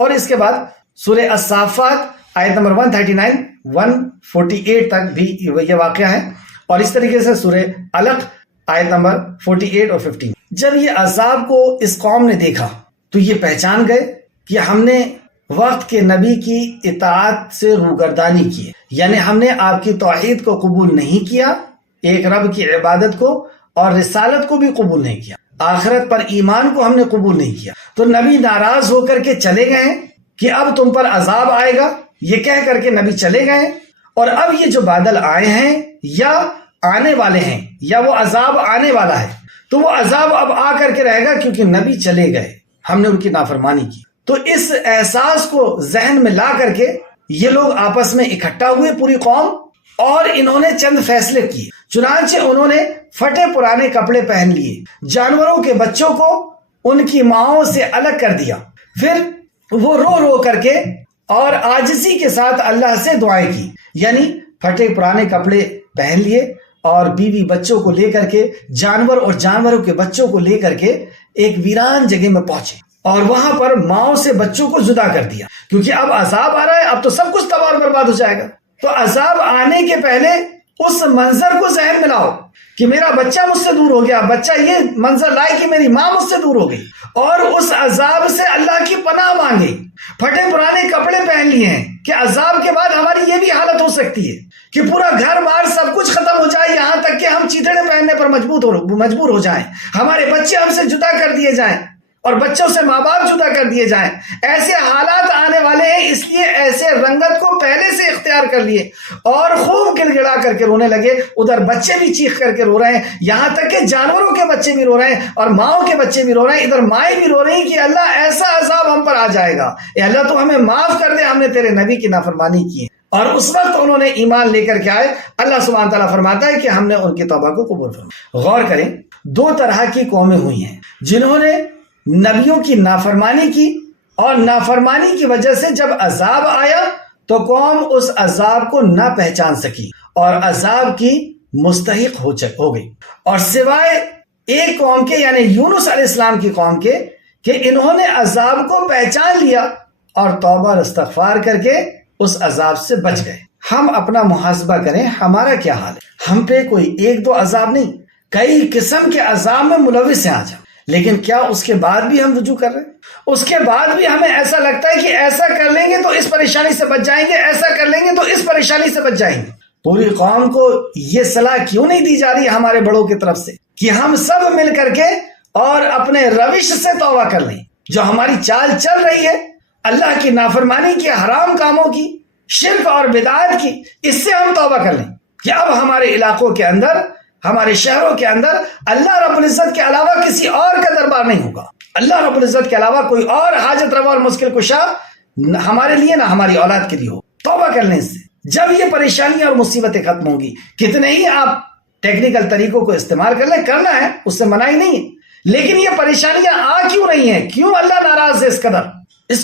اور اس کے بعد سورہ الصافات آیت نمبر 139 148 تک بھی یہ واقعہ ہے. اور اس طریقے سے سورہ علق آیت نمبر 48 اور 15. جب یہ عذاب کو اس قوم نے دیکھا تو یہ پہچان گئے کہ ہم نے وقت کے نبی کی اطاعت سے روگردانی کی, یعنی ہم نے آپ کی توحید کو قبول نہیں کیا, ایک رب کی عبادت کو اور رسالت کو بھی قبول نہیں کیا, آخرت پر ایمان کو ہم نے قبول نہیں کیا. تو نبی ناراض ہو کر کے چلے گئے کہ اب تم پر عذاب آئے گا, یہ کہہ کر کے نبی چلے گئے. اور اب یہ جو بادل آئے ہیں یا آنے والے ہیں یا وہ عذاب آنے والا ہے, تو وہ عذاب اب آ کر کے رہے گا کیونکہ نبی چلے گئے, ہم نے ان کی نافرمانی کی. تو اس احساس کو ذہن میں لا کر کے یہ لوگ آپس میں اکٹھا ہوئے پوری قوم, اور انہوں نے چند فیصلے کیے. چنانچہ انہوں نے پھٹے پرانے کپڑے پہن لیے, جانوروں کے بچوں کو ان کی ماؤں سے الگ کر دیا, پھر وہ رو رو کر کے اور عاجزی کے ساتھ اللہ سے دعائیں کی. یعنی پھٹے پرانے کپڑے پہن لیے اور بیوی بچوں کو لے کر کے, جانور اور جانوروں کے بچوں کو لے کر کے ایک ویران جگہ میں پہنچے اور وہاں پر ماؤں سے بچوں کو جدا کر دیا, کیونکہ اب عذاب آ رہا ہے, اب تو سب کچھ تباہ اور برباد ہو جائے گا. تو عذاب آنے کے پہلے اس منظر کو ذہن میں لاؤ کہ میرا بچہ مجھ سے دور ہو گیا, بچہ یہ منظر لائے کہ میری ماں مجھ سے دور ہو گئی, اور اس عذاب سے اللہ کی پناہ مانگی. پھٹے پرانے کپڑے پہن لیے ہیں کہ عذاب کے بعد ہماری یہ بھی حالت ہو سکتی ہے کہ پورا گھر بار سب کچھ ختم ہو جائے, یہاں تک کہ ہم چیتڑے پہننے پر مجبور ہو جائیں, ہمارے بچے ہم سے جدا کر دیے جائیں اور بچوں سے ماں باپ جدا کر دیے جائیں. ایسے حالات آنے والے ہیں, اس لیے ایسے رنگت کو پہلے سے اختیار کر لیے اور خوب گڑ گڑا کر کے رونے لگے. ادھر بچے بھی چیخ کر کے رو رہے ہیں, یہاں تک کہ جانوروں کے بچے بھی رو رہے ہیں اور ماؤں کے بچے بھی رو رہے ہیں. ادھر مائیں بھی رو رہی ہیں کہ اللہ ایسا عذاب ہم پر آ جائے گا, اے اللہ تو ہمیں معاف کر دے, ہم نے تیرے نبی کی نافرمانی کی ہے. اور اس وقت انہوں نے ایمان لے کر کے آئے. اللہ سبحانہ تعالیٰ فرماتا ہے کہ ہم نے ان کی توبہ کو قبول فرمایا. غور کریں, دو طرح کی قومیں ہوئی ہیں جنہوں نے نبیوں کی نافرمانی کی, اور نافرمانی کی وجہ سے جب عذاب آیا تو قوم اس عذاب کو نہ پہچان سکی اور عذاب کی مستحق ہو گئی. اور سوائے ایک قوم کے یعنی یونس علیہ السلام کی قوم کے کہ انہوں نے عذاب کو پہچان لیا اور توبہ اور استغفار کر کے اس عذاب سے بچ گئے. ہم اپنا محاسبہ کریں, ہمارا کیا حال ہے؟ ہم پہ کوئی ایک دو عذاب نہیں, کئی قسم کے عذاب میں ملوث ہیں آج. لیکن کیا اس کے بعد بھی ہم رجوع کر رہے ہیں؟ اس کے بعد بھی ہمیں ایسا لگتا ہے کہ ایسا کر لیں گے تو اس پریشانی سے بچ جائیں گے, ایسا کر لیں گے تو اس پریشانی سے بچ جائیں گے. پوری قوم کو یہ صلاح کیوں نہیں دی جا رہی ہمارے بڑوں کی طرف سے کہ ہم سب مل کر کے اور اپنے روش سے توبہ کر لیں؟ جو ہماری چال چل رہی ہے اللہ کی نافرمانی کی, حرام کاموں کی, شرک اور بدعات کی, اس سے ہم توبہ کر لیں کہ اب ہمارے علاقوں کے اندر, ہمارے شہروں کے اندر اللہ رب العزت کے علاوہ کسی اور کا دربار نہیں ہوگا. اللہ رب العزت کے علاوہ کوئی اور حاجت روا اور مشکل کشا ہمارے لیے نہ ہماری اولاد کے لیے ہو. توبہ کرنے سے جب یہ پریشانیاں اور مصیبتیں ختم ہوں گی, کتنے ہی آپ ٹیکنیکل طریقوں کو استعمال کر لیں, کرنا ہے, اس سے منائی نہیں ہے, لیکن یہ پریشانیاں آ کیوں نہیں ہیں؟ کیوں اللہ ناراض ہے اس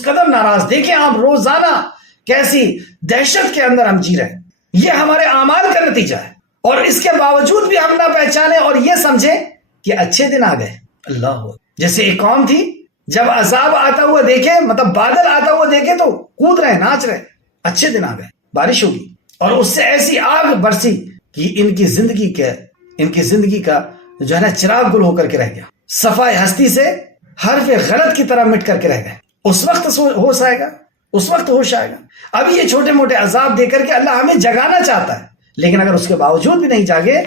قدر ناراض؟ دیکھیں آپ روزانہ کیسی دہشت کے اندر ہم جی رہے ہیں. یہ ہمارے اعمال کا نتیجہ ہے، اور اس کے باوجود بھی ہم نہ پہچانے اور یہ سمجھیں کہ اچھے دن آ گئے۔ اللہ، جیسے ایک قوم تھی، جب عذاب آتا ہوا دیکھے، مطلب بادل آتا ہوا دیکھے تو کود رہے، ناچ رہے، اچھے دن آ گئے، بارش ہوگی، اور اس سے ایسی آگ برسی کہ ان کی زندگی کا جو ہے نا چراغ گل ہو کر کے رہ گیا، صفائے ہستی سے حرف غلط کی طرح مٹ کر کے رہ گئے۔ اس وقت ہوش آئے گا، اس وقت ہوش آئے گا۔ ابھی یہ چھوٹے موٹے عذاب دے کر کے اللہ ہمیں جگانا چاہتا ہے، لیکن اگر اس کے باوجود بھی نہیں جاگے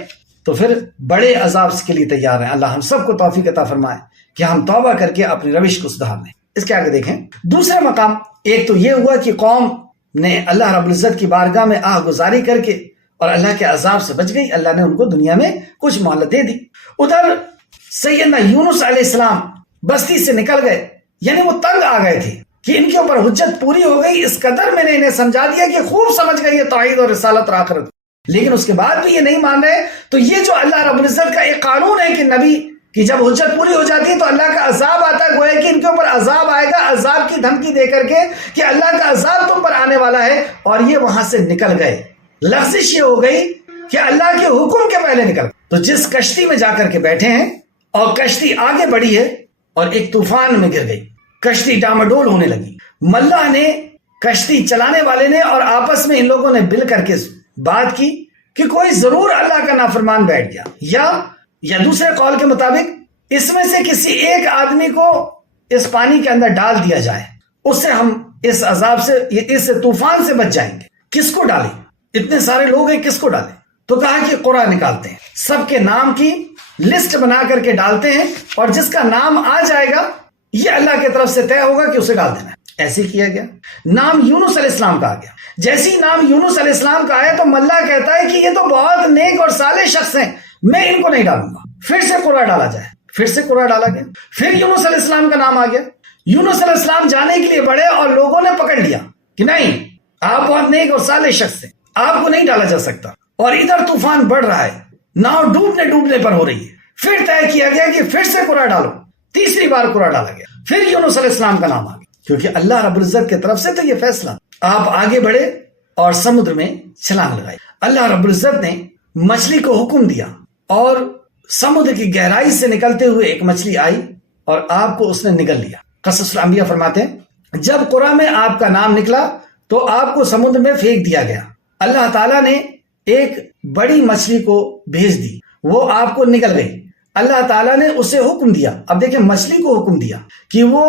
تو پھر بڑے عذاب کے لیے تیار ہیں۔ اللہ ہم سب کو توفیق عطا فرمائے کہ ہم توبہ کر کے اپنی روش کو سدھار لیں۔ اس کے آگے دیکھیں، دوسرا مقام ایک تو یہ ہوا کہ قوم نے اللہ رب العزت کی بارگاہ میں آہ گزاری کر کے اور اللہ کے عذاب سے بچ گئی، اللہ نے ان کو دنیا میں کچھ مہلت دے دی۔ ادھر سیدنا یونس علیہ السلام بستی سے نکل گئے، یعنی وہ تنگ آ گئے تھے کہ ان کے اوپر حجت پوری ہو گئی، اس قدر میں نے انہیں سمجھا دیا کہ خوب سمجھ گئی یہ توحید اور رسالت اور آخرت، لیکن اس کے بعد بھی یہ نہیں مان رہے۔ تو یہ جو اللہ رب العزت کا ایک قانون ہے کہ نبی کی جب حجت پوری ہو جاتی ہے تو اللہ کا عذاب آتا ہے، گویا کہ ان کے اوپر عذاب آئے گا، عذاب کی دھمکی دے کر کے کہ اللہ کا عذاب تم پر آنے والا ہے، اور یہ وہاں سے نکل گئے۔ لفظش یہ ہو گئی کہ اللہ کے حکم کے پہلے نکل گئے۔ تو جس کشتی میں جا کر کے بیٹھے ہیں اور کشتی آگے بڑھی ہے اور ایک طوفان میں گر گئی، کشتی ڈامڈول ہونے لگی، ملہ نے، کشتی چلانے والے نے اور آپس میں ان لوگوں نے مل کر کے بات کی کہ کوئی ضرور اللہ کا نافرمان بیٹھ گیا، یا دوسرے قول کے مطابق اس میں سے کسی ایک آدمی کو اس پانی کے اندر ڈال دیا جائے، اس سے ہم اس عذاب سے، اس طوفان سے بچ جائیں گے۔ کس کو ڈالیں؟ اتنے سارے لوگ ہیں، کس کو ڈالیں؟ تو کہا کہ قرآن نکالتے ہیں، سب کے نام کی لسٹ بنا کر کے ڈالتے ہیں، اور جس کا نام آ جائے گا یہ اللہ کی طرف سے طے ہوگا کہ اسے ڈال دینا ہے۔ ایسے کیا گیا، نام یونس علیہ السلام کا آ گیا۔ جیسے ہی نام یونس علیہ السلام کا آیا تو ملا کہتا ہے کہ یہ تو بہت نیک اور صالح شخص ہیں، میں ان کو نہیں ڈالوں گا۔ پھر سے قرآ ڈالا جائے، پھر سے قرآ ڈالا گیا، پھر یونس علیہ السلام کا نام آ گیا۔ یونس علیہ السلام جانے کے لیے بڑھے اور لوگوں نے پکڑ لیا کہ نہیں، آپ بہت نیک اور صالح شخص ہیں، آپ کو نہیں ڈالا جا سکتا۔ اور ادھر طوفان بڑھ رہا ہے، ناؤ ڈوبنے پر ہو رہی ہے۔ پھر طے کیا گیا کہ پھر سے قرآ ڈالو، تیسری بار قرآ ڈالا گیا، پھر یونس علیہ السلام کا نام آ گیا، کیونکہ اللہ رب العزت کی طرف سے تو یہ فیصلہ۔ آپ آگے بڑھے اور سمندر میں چھلانگ لگائی۔ اللہ رب العزت نے مچھلی کو حکم دیا اور سمندر کی گہرائی سے نکلتے ہوئے ایک مچھلی آئی اور آپ کو اس نے نگل لیا۔ قصص الانبیاء فرماتے ہیں جب قرآن میں آپ کا نام نکلا تو آپ کو سمندر میں پھینک دیا گیا، اللہ تعالیٰ نے ایک بڑی مچھلی کو بھیج دی، وہ آپ کو نگل گئی، اللہ تعالیٰ نے اسے حکم دیا۔ اب دیکھیں، مچھلی کو حکم دیا کہ وہ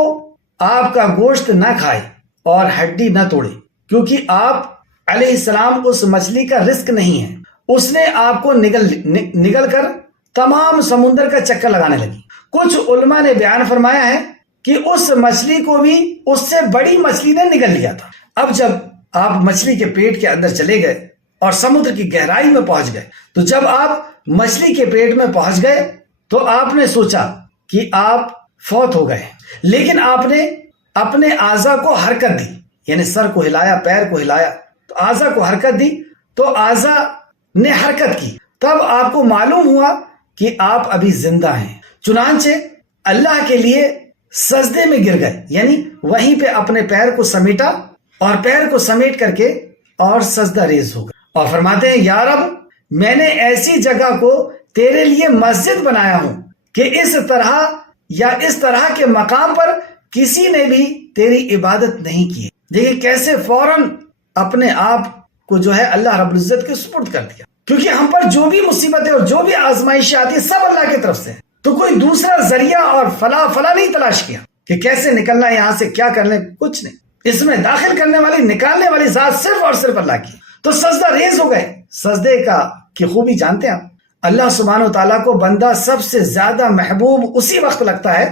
آپ کا گوشت نہ کھائے اور ہڈی نہ توڑے، کیونکہ آپ علیہ السلام اس مچھلی کا رزق نہیں ہے۔ اس نے آپ کو نگل کر تمام سمندر کا چکر لگانے لگی۔ کچھ علماء نے بیان فرمایا ہے کہ اس مچھلی کو بھی اس سے بڑی مچھلی نے نگل لیا تھا۔ اب جب آپ مچھلی کے پیٹ کے اندر چلے گئے اور سمندر کی گہرائی میں پہنچ گئے، تو جب آپ مچھلی کے پیٹ میں پہنچ گئے تو آپ نے سوچا کہ آپ فوت ہو گئے، لیکن آپ نے اپنے اعضاء کو حرکت دی، یعنی سر کو ہلایا، پیر کو ہلایا، تو اعضاء کو حرکت دی، تو اعضاء نے حرکت کی، تب آپ کو معلوم ہوا کہ آپ ابھی زندہ ہیں۔ چنانچہ اللہ کے لیے سجدے میں گر گئے، یعنی وہیں پہ اپنے پیر کو سمیٹا اور پیر کو سمیٹ کر کے اور سجدہ ریز ہو گئے، اور فرماتے ہیں یا رب، میں نے ایسی جگہ کو تیرے لیے مسجد بنایا ہوں کہ اس طرح کے مقام پر کسی نے بھی تیری عبادت نہیں کی۔ دیکھیں کیسے فوراً اپنے آپ کو جو ہے اللہ رب العزت کے سپرد کر دیا، کیونکہ ہم پر جو بھی مصیبتیں اور جو بھی آزمائشیں آتی ہیں سب اللہ کی طرف سے، تو کوئی دوسرا ذریعہ اور فلا نہیں تلاش کیا کہ کیسے نکلنا ہے یہاں سے، کیا کرنا، کچھ نہیں۔ اس میں داخل کرنے والی، نکالنے والی ذات صرف اور صرف اللہ کی۔ تو سجدہ ریز ہو گئے۔ سجدے کی خوبی جانتے ہیں اللہ سبحانہ و تعالیٰ کو بندہ سب سے زیادہ محبوب اسی وقت لگتا ہے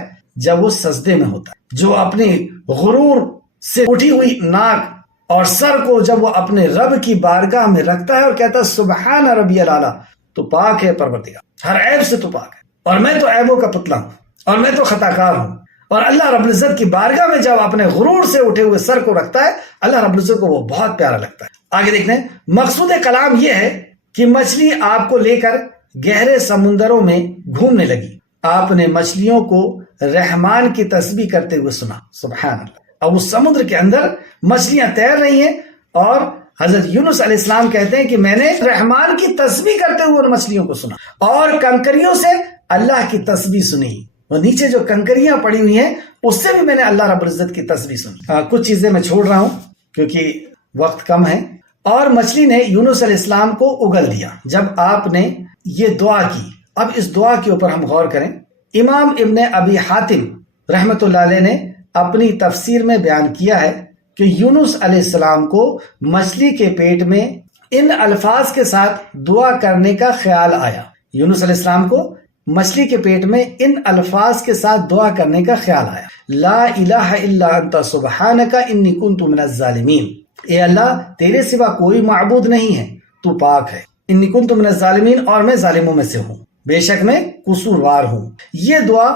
جب وہ سجدے میں ہوتا ہے، جو اپنی غرور سے اٹھی ہوئی ناک اور سر کو جب وہ اپنے رب کی بارگاہ میں رکھتا ہے اور کہتا ہے سبحان ربی الاعلیٰ، تو پاک ہے پروردگار، ہر عیب سے تو پاک ہے، اور میں تو عیبوں کا پتلا ہوں اور میں تو خطا کار ہوں۔ اور اللہ رب العزت کی بارگاہ میں جب اپنے غرور سے اٹھے ہوئے سر کو رکھتا ہے، اللہ رب العزت کو وہ بہت پیارا لگتا ہے۔ آگے دیکھیں، مقصود کلام یہ ہے کہ مچھلی آپ کو لے کر گہرے سمندروں میں گھومنے لگی، آپ نے مچھلیوں کو رحمان کی تسبیح کرتے ہوئے سنا، سبحان اللہ۔ اب اس سمندر کے اندر مچھلیاں تیر رہی ہیں اور حضرت یونس علیہ السلام کہتے ہیں کہ میں نے رحمان کی تسبیح کرتے ہوئے ان مچھلیوں کو سنا اور کنکریوں سے اللہ کی تسبیح سنی. وہ نیچے جو کنکریاں پڑی ہوئی ہیں اس سے بھی میں نے اللہ رب العزت کی تسبیح سنی. کچھ چیزیں میں چھوڑ رہا ہوں کیونکہ وقت کم ہے. اور مچھلی نے یونس علیہ السلام کو اگل دیا. جب آپ نے یہ دعا کی, اب اس دعا کے اوپر ہم غور کریں. امام ابن ابی حاتم رحمت اللہ علیہ نے اپنی تفسیر میں بیان کیا ہے کہ یونس علیہ السلام کو مچھلی کے پیٹ میں ان الفاظ کے ساتھ دعا کرنے کا خیال آیا. یونس علیہ السلام کو مچھلی کے پیٹ میں ان الفاظ کے ساتھ دعا کرنے کا خیال آیا. لا الہ الا انت سبحانک انی کنت من الظالمین. اے اللہ تیرے سوا کوئی معبود نہیں ہے, تو پاک ہے. انی کنت من الظالمین, اور میں ظالموں میں سے ہوں, بے شک میں قصوروار ہوں. یہ دعا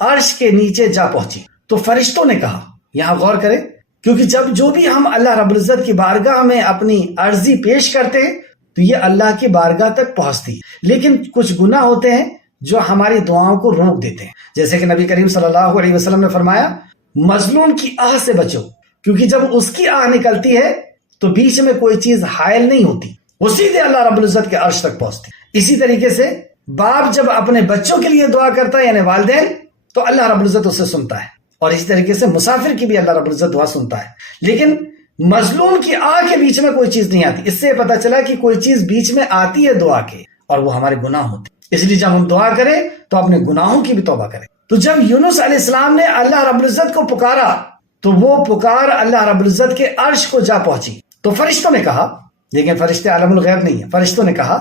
عرش کے نیچے جا پہنچی تو فرشتوں نے کہا, یہاں غور کریں, کیونکہ جب جو بھی ہم اللہ رب العزت کی بارگاہ میں اپنی عرضی پیش کرتے ہیں تو یہ اللہ کی بارگاہ تک پہنچتی, لیکن کچھ گناہ ہوتے ہیں جو ہماری دعاؤں کو روک دیتے ہیں. جیسے کہ نبی کریم صلی اللہ علیہ وسلم نے فرمایا, مظلوم کی آہ سے بچو, کیونکہ جب اس کی آہ نکلتی ہے تو بیچ میں کوئی چیز حائل نہیں ہوتی, وہ سیدھے اللہ رب العزت کے عرش تک پہنچتی. اسی طریقے سے باپ جب اپنے بچوں کے لیے دعا کرتا ہے, یعنی والدین, تو اللہ رب العزت اسے سنتا ہے. اور اسی طریقے سے مسافر کی بھی اللہ رب العزت دعا سنتا ہے. لیکن مظلوم کی آہ کے بیچ میں کوئی چیز نہیں آتی. اس سے پتہ چلا کہ کوئی چیز بیچ میں آتی ہے دعا کے, اور وہ ہمارے گناہ ہوتے. اس لیے جب ہم دعا کریں تو اپنے گناہوں کی بھی توبہ کریں. تو جب یونس علیہ السلام نے اللہ رب العزت کو پکارا تو وہ پکار اللہ رب العزت کے عرش کو جا پہنچی. تو فرشتوں نے کہا, لیکن فرشتے عالم الغیب نہیں ہیں, فرشتوں نے کہا,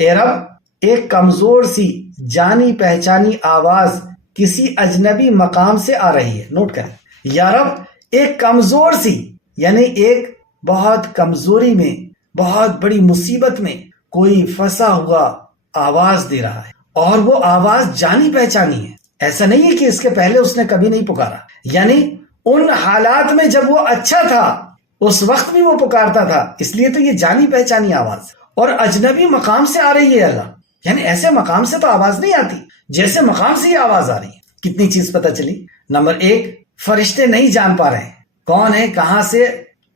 اے رب, ایک کمزور سی جانی پہچانی آواز کسی اجنبی مقام سے آ رہی ہے. نوٹ کریں, یا رب, ایک کمزور سی, یعنی ایک بہت کمزوری میں, بہت بڑی مصیبت میں کوئی پھنسا ہوا آواز دے رہا ہے, اور وہ آواز جانی پہچانی ہے. ایسا نہیں ہے کہ اس کے پہلے اس نے کبھی نہیں پکارا. یعنی ان حالات میں جب وہ اچھا تھا اس وقت بھی وہ پکارتا تھا, اس لیے تو یہ جانی پہچانی آواز. اور اجنبی مقام سے آ رہی ہے اللہ, یعنی ایسے مقام سے تو آواز نہیں آتی جیسے مقام سے یہ آواز آ رہی ہے. کتنی چیز پتہ چلی. نمبر 1, فرشتے نہیں جان پا رہے ہیں کون ہے, کہاں سے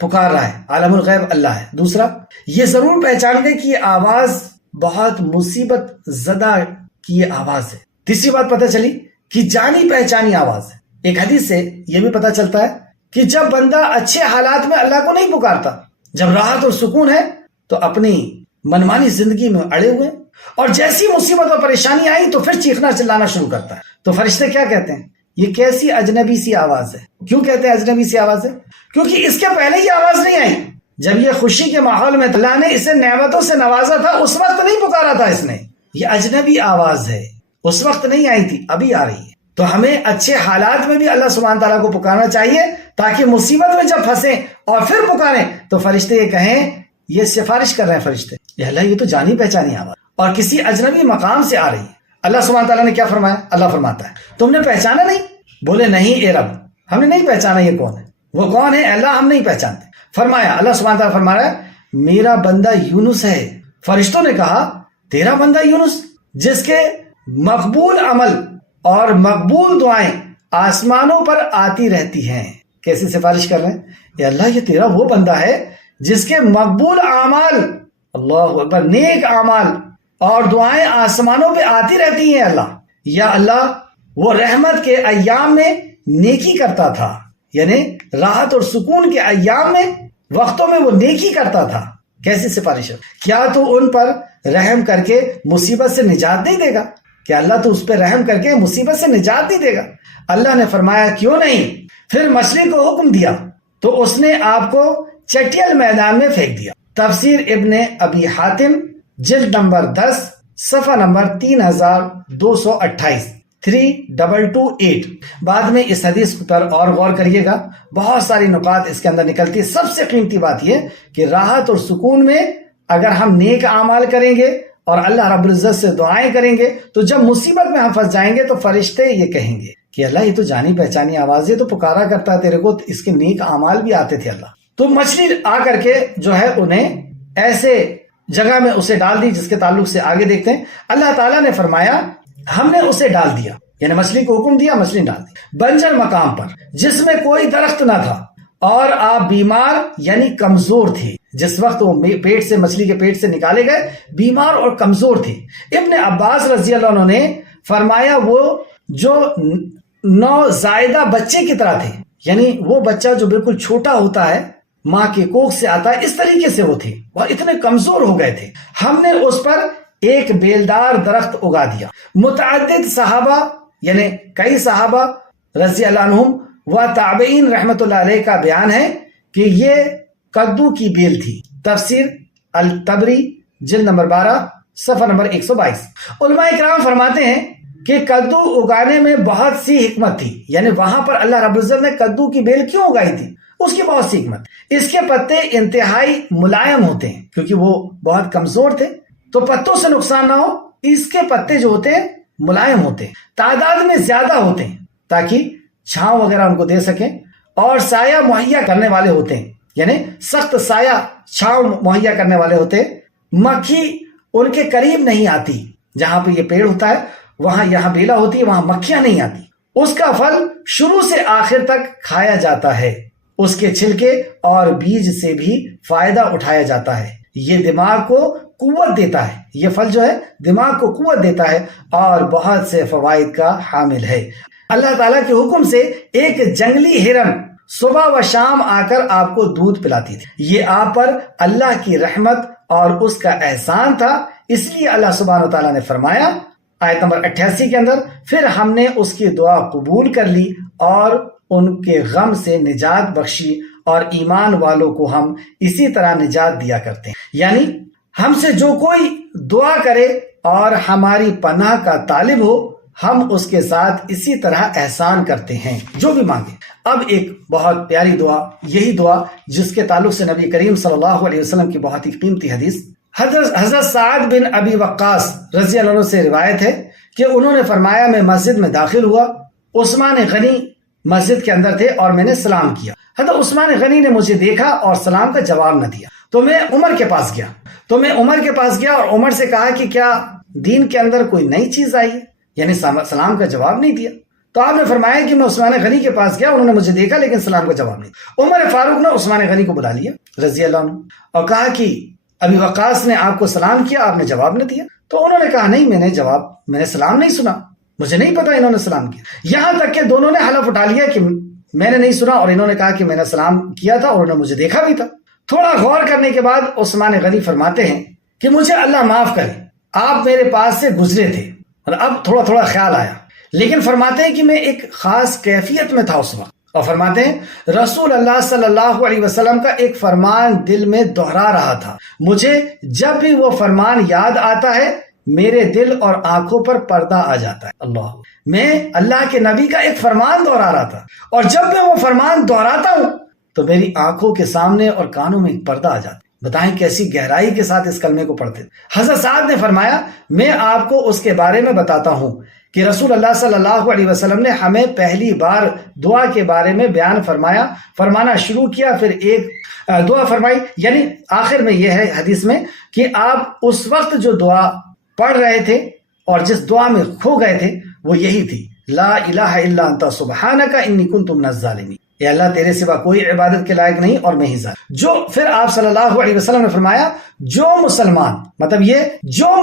پکار رہا ہے, عالم الغیب اللہ ہے. دوسرا, یہ ضرور پہچان گئے کہ یہ آواز بہت مصیبت زدہ کی یہ آواز ہے. تیسری بات پتہ چلی کہ جانی پہچانی آواز ہے. ایک حدیث سے یہ بھی پتہ چلتا ہے کہ جب بندہ اچھے حالات میں اللہ کو نہیں پکارتا, جب راحت اور سکون ہے تو اپنی منمانی زندگی میں اڑے ہوئے, اور جیسی مصیبت اور پریشانی آئی تو پھر چیخنا چلانا شروع کرتا ہے. تو فرشتے کیا کہتے ہیں, یہ کیسی اجنبی سی آواز ہے. کیوں کہتے ہیں اجنبی سی آواز ہے؟ کیونکہ اس کے پہلے یہ آواز نہیں آئی. جب یہ خوشی کے ماحول میں اللہ نے اسے نعمتوں سے نوازا تھا اس وقت نہیں پکارا تھا اس نے. یہ اجنبی آواز ہے, اس وقت نہیں آئی تھی, ابھی آ رہی ہے. تو ہمیں اچھے حالات میں بھی اللہ سبحانہ تعالیٰ کو پکارنا چاہیے, تاکہ مصیبت میں جب پھنسیں اور پھر پکاریں تو فرشتے یہ کہیں, یہ سفارش کر رہے ہیں فرشتے, یہ اللہ یہ تو جانی پہچانی آواز اور کسی اجنبی مقام سے آ رہی ہے. اللہ سبحانہ تعالیٰ نے کیا فرمایا؟ اللہ فرماتا ہے, تم نے پہچانا نہیں؟ بولے نہیں اے رب, ہم نے نہیں پہچانا یہ کون ہے. وہ کون ہے اللہ, ہم نہیں پہچانتے. فرمایا, اللہ سبحانہ تعالیٰ فرما رہا ہے, میرا بندہ یونس ہے. فرشتوں نے کہا, تیرا بندہ یونس جس کے مقبول عمل اور مقبول دعائیں آسمانوں پر آتی رہتی ہیں. کیسی سفارش کر رہے ہیں؟ اے اللہ, یہ تیرا وہ بندہ ہے جس کے مقبول اعمال, اللہ اکبر, نیک اعمال اور دعائیں آسمانوں پہ آتی رہتی ہیں. اللہ, یا اللہ, وہ رحمت کے ایام میں نیکی کرتا تھا, یعنی راحت اور سکون کے ایام میں, وقتوں میں وہ نیکی کرتا تھا. کیسی سفارش ہے؟ کیا تو ان پر رحم کر کے مصیبت سے نجات نہیں دے گا؟ کہ اللہ تو اس پہ رحم کر کے مصیبت سے نجات نہیں دے گا؟ اللہ نے فرمایا, کیوں نہیں. پھر مچھلی کو حکم دیا تو اس نے آپ کو چٹیل میدان میں پھینک دیا. تفسیر ابن ابی حاتم جلد نمبر 10 صفحہ نمبر 3228 3228. بعد میں اس حدیث پر اور غور کریے گا, بہت ساری نکات اس کے اندر نکلتی ہے. سب سے قیمتی بات یہ کہ راحت اور سکون میں اگر ہم نیک اعمال کریں گے اور اللہ رب العزت سے دعائیں کریں گے تو جب مصیبت میں ہم پھنس جائیں گے تو فرشتے یہ کہیں گے کہ اللہ, یہ تو جانی پہچانی آواز ہے, تو پکارا کرتا ہے تیرے کو, اس کے نیک اعمال بھی آتے تھے. اللہ, تو مچھلی آ کر کے جو ہے انہیں ایسے جگہ میں اسے ڈال دی جس کے تعلق سے آگے دیکھتے ہیں. اللہ تعالیٰ نے فرمایا, ہم نے اسے ڈال دیا, یعنی مچھلی کو حکم دیا, مچھلی ڈال دی بنجر مقام پر جس میں کوئی درخت نہ تھا, اور آپ بیمار یعنی کمزور تھے. جس وقت وہ پیٹ سے مچھلی کے پیٹ سے نکالے گئے بیمار اور کمزور تھے۔ ابن عباس رضی اللہ عنہ نے فرمایا وہ جو نوزائیدہ بچے کی طرح تھے، یعنی وہ بچہ جو بالکل چھوٹا ہوتا ہے ماں کے کوکھ سے آتا ہے، اس طریقے سے وہ تھے، وہ اتنے کمزور ہو گئے تھے۔ ہم نے اس پر ایک بیلدار درخت اگا دیا۔ متعدد صحابہ یعنی کئی صحابہ رضی اللہ عنہم و تابعین رحمت اللہ علیہ کا بیان ہے کہ یہ کدو کی بیل تھی۔ تفسیر الطبری جلد نمبر 12 صفحہ نمبر 122۔ علماء کرام فرماتے ہیں کہ کدو اگانے میں بہت سی حکمت تھی، یعنی وہاں پر اللہ رب العزت نے کدو کی بیل کیوں اگائی تھی، اس کی بہت سی حکمت۔ اس کے پتے انتہائی ملائم ہوتے ہیں کیونکہ وہ بہت کمزور تھے، تو پتوں سے نقصان نہ ہو، اس کے پتے جو ہوتے ہیں ملائم ہوتے ہیں، تعداد میں زیادہ ہوتے ہیں تاکہ چھاؤں وغیرہ ان کو دے سکیں، اور سایہ مہیا کرنے والے ہوتے ہیں، یعنی سخت سایہ چھاؤں مہیا کرنے والے ہوتے ہیں۔ مکھی ان کے قریب نہیں آتی، جہاں پہ یہ پیڑ ہوتا ہے وہاں یہاں بیلا ہوتی ہے، وہاں مکھیاں نہیں آتی۔ اس کا پھل شروع سے آخر تک کھایا جاتا ہے، اس کے چھلکے اور بیج سے بھی فائدہ اٹھایا جاتا ہے۔ یہ دماغ کو قوت دیتا ہے، یہ پھل جو ہے دماغ کو قوت دیتا ہے اور بہت سے فوائد کا حامل ہے۔ اللہ تعالیٰ کے حکم سے ایک جنگلی ہرن صبح و شام آ کر آپ کو دودھ پلاتی تھی۔ یہ آپ پر اللہ کی رحمت اور اس کا احسان تھا، اس لیے اللہ سبحانہ وتعالیٰ نے فرمایا آیت نمبر 88 کے اندر، پھر ہم نے اس کی دعا قبول کر لی اور ان کے غم سے نجات بخشی، اور ایمان والوں کو ہم اسی طرح نجات دیا کرتے ہیں۔ یعنی ہم سے جو کوئی دعا کرے اور ہماری پناہ کا طالب ہو، ہم اس کے ساتھ اسی طرح احسان کرتے ہیں جو بھی مانگے۔ اب ایک بہت پیاری دعا، یہی دعا جس کے تعلق سے نبی کریم صلی اللہ علیہ وسلم کی بہت ہی قیمتی حدیث حضرت سعد بن ابی وقاص رضی اللہ عنہ سے روایت ہے کہ انہوں نے فرمایا میں مسجد میں داخل ہوا، عثمان غنی مسجد کے اندر تھے اور میں نے سلام کیا۔ حضرت عثمان غنی نے مجھے دیکھا اور سلام کا جواب نہ دیا، تو میں عمر کے پاس گیا اور عمر سے کہا کہ کیا دین کے اندر کوئی نئی چیز آئی ہے، یعنی سلام کا جواب نہیں دیا۔ تو آپ نے فرمایا کہ میں عثمان غنی کے پاس گیا، انہوں نے مجھے دیکھا لیکن سلام کا جواب نہیں دیا۔ عمر فاروق نے عثمان غنی کو بلا لیا رضی اللہ عنہ اور کہا کہ ابی وقاص نے آپ کو سلام کیا، آپ نے جواب نہ دیا۔ تو انہوں نے کہا نہیں، میں نے سلام نہیں سنا، مجھے نہیں پتا انہوں نے سلام کیا۔ یہاں تک کہ دونوں نے حلف اٹھا لیا کہ میں نے نہیں سنا، اور انہوں نے کہا کہ میں نے سلام کیا تھا اور انہوں نے مجھے دیکھا بھی تھا۔ تھوڑا غور کرنے کے بعد عثمان غنی فرماتے ہیں کہ مجھے اللہ معاف کرے، آپ میرے پاس سے گزرے تھے اور اب تھوڑا تھوڑا خیال آیا، لیکن فرماتے ہیں کہ میں ایک خاص کیفیت میں تھا اس وقت، اور فرماتے ہیں رسول اللہ صلی اللہ علیہ وسلم کا ایک فرمان دل میں دہرا رہا تھا، مجھے جب بھی وہ فرمان یاد آتا ہے میرے دل اور آنکھوں پر پردہ آ جاتا ہے۔ میں اللہ کے نبی کا ایک فرمان دہرا رہا تھا، اور جب میں وہ فرمان دہراتا ہوں تو میری آنکھوں کے سامنے اور کانوں میں ایک پردہ آ جاتا ہے۔ بتائیں کیسی گہرائی کے ساتھ اس کلمے کو پڑھتے۔ حضرت سعد نے فرمایا میں آپ کو اس کے بارے میں بتاتا ہوں کہ رسول اللہ صلی اللہ علیہ وسلم نے ہمیں پہلی بار دعا کے بارے میں بیان فرمانا شروع کیا، پھر ایک دعا فرمائی، یعنی آخر میں یہ ہے حدیث میں کہ آپ اس وقت جو دعا پڑھ رہے تھے اور جس دعا میں کھو گئے تھے وہ یہی تھی، لا الہ الا انت سبحانک انی کنت من الظالمین، اے اللہ تیرے سوا کوئی عبادت کے لائق نہیں اور میں ہی ظالم۔ جو پھر آپ صلی اللہ علیہ وسلم نے فرمایا جو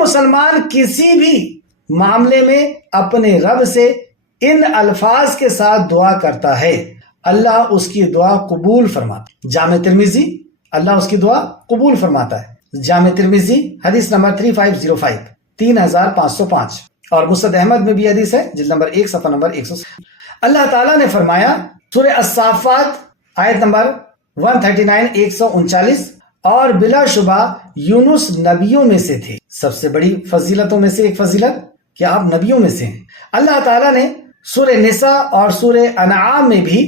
مسلمان کسی بھی معاملے میں اپنے رب سے ان الفاظ کے ساتھ دعا کرتا ہے اللہ اس کی دعا قبول فرماتا ہے۔ جامع ترمذی، اللہ اس کی دعا قبول فرماتا ہے۔ جامع ترمذی حدیث نمبر 3505 3505، اور مسند احمد میں بھی حدیث ہے جلد نمبر 1 صفحہ نمبر 100۔ اللہ تعالیٰ نے فرمایا سورہ الصافات آیت نمبر 139 139، اور بلا شبہ یونس نبیوں میں سے تھے۔ سب سے بڑی فضیلتوں میں سے ایک فضیلت کہ آپ نبیوں میں سے ہیں۔ اللہ تعالیٰ نے سورہ نساء اور سورہ انعام میں بھی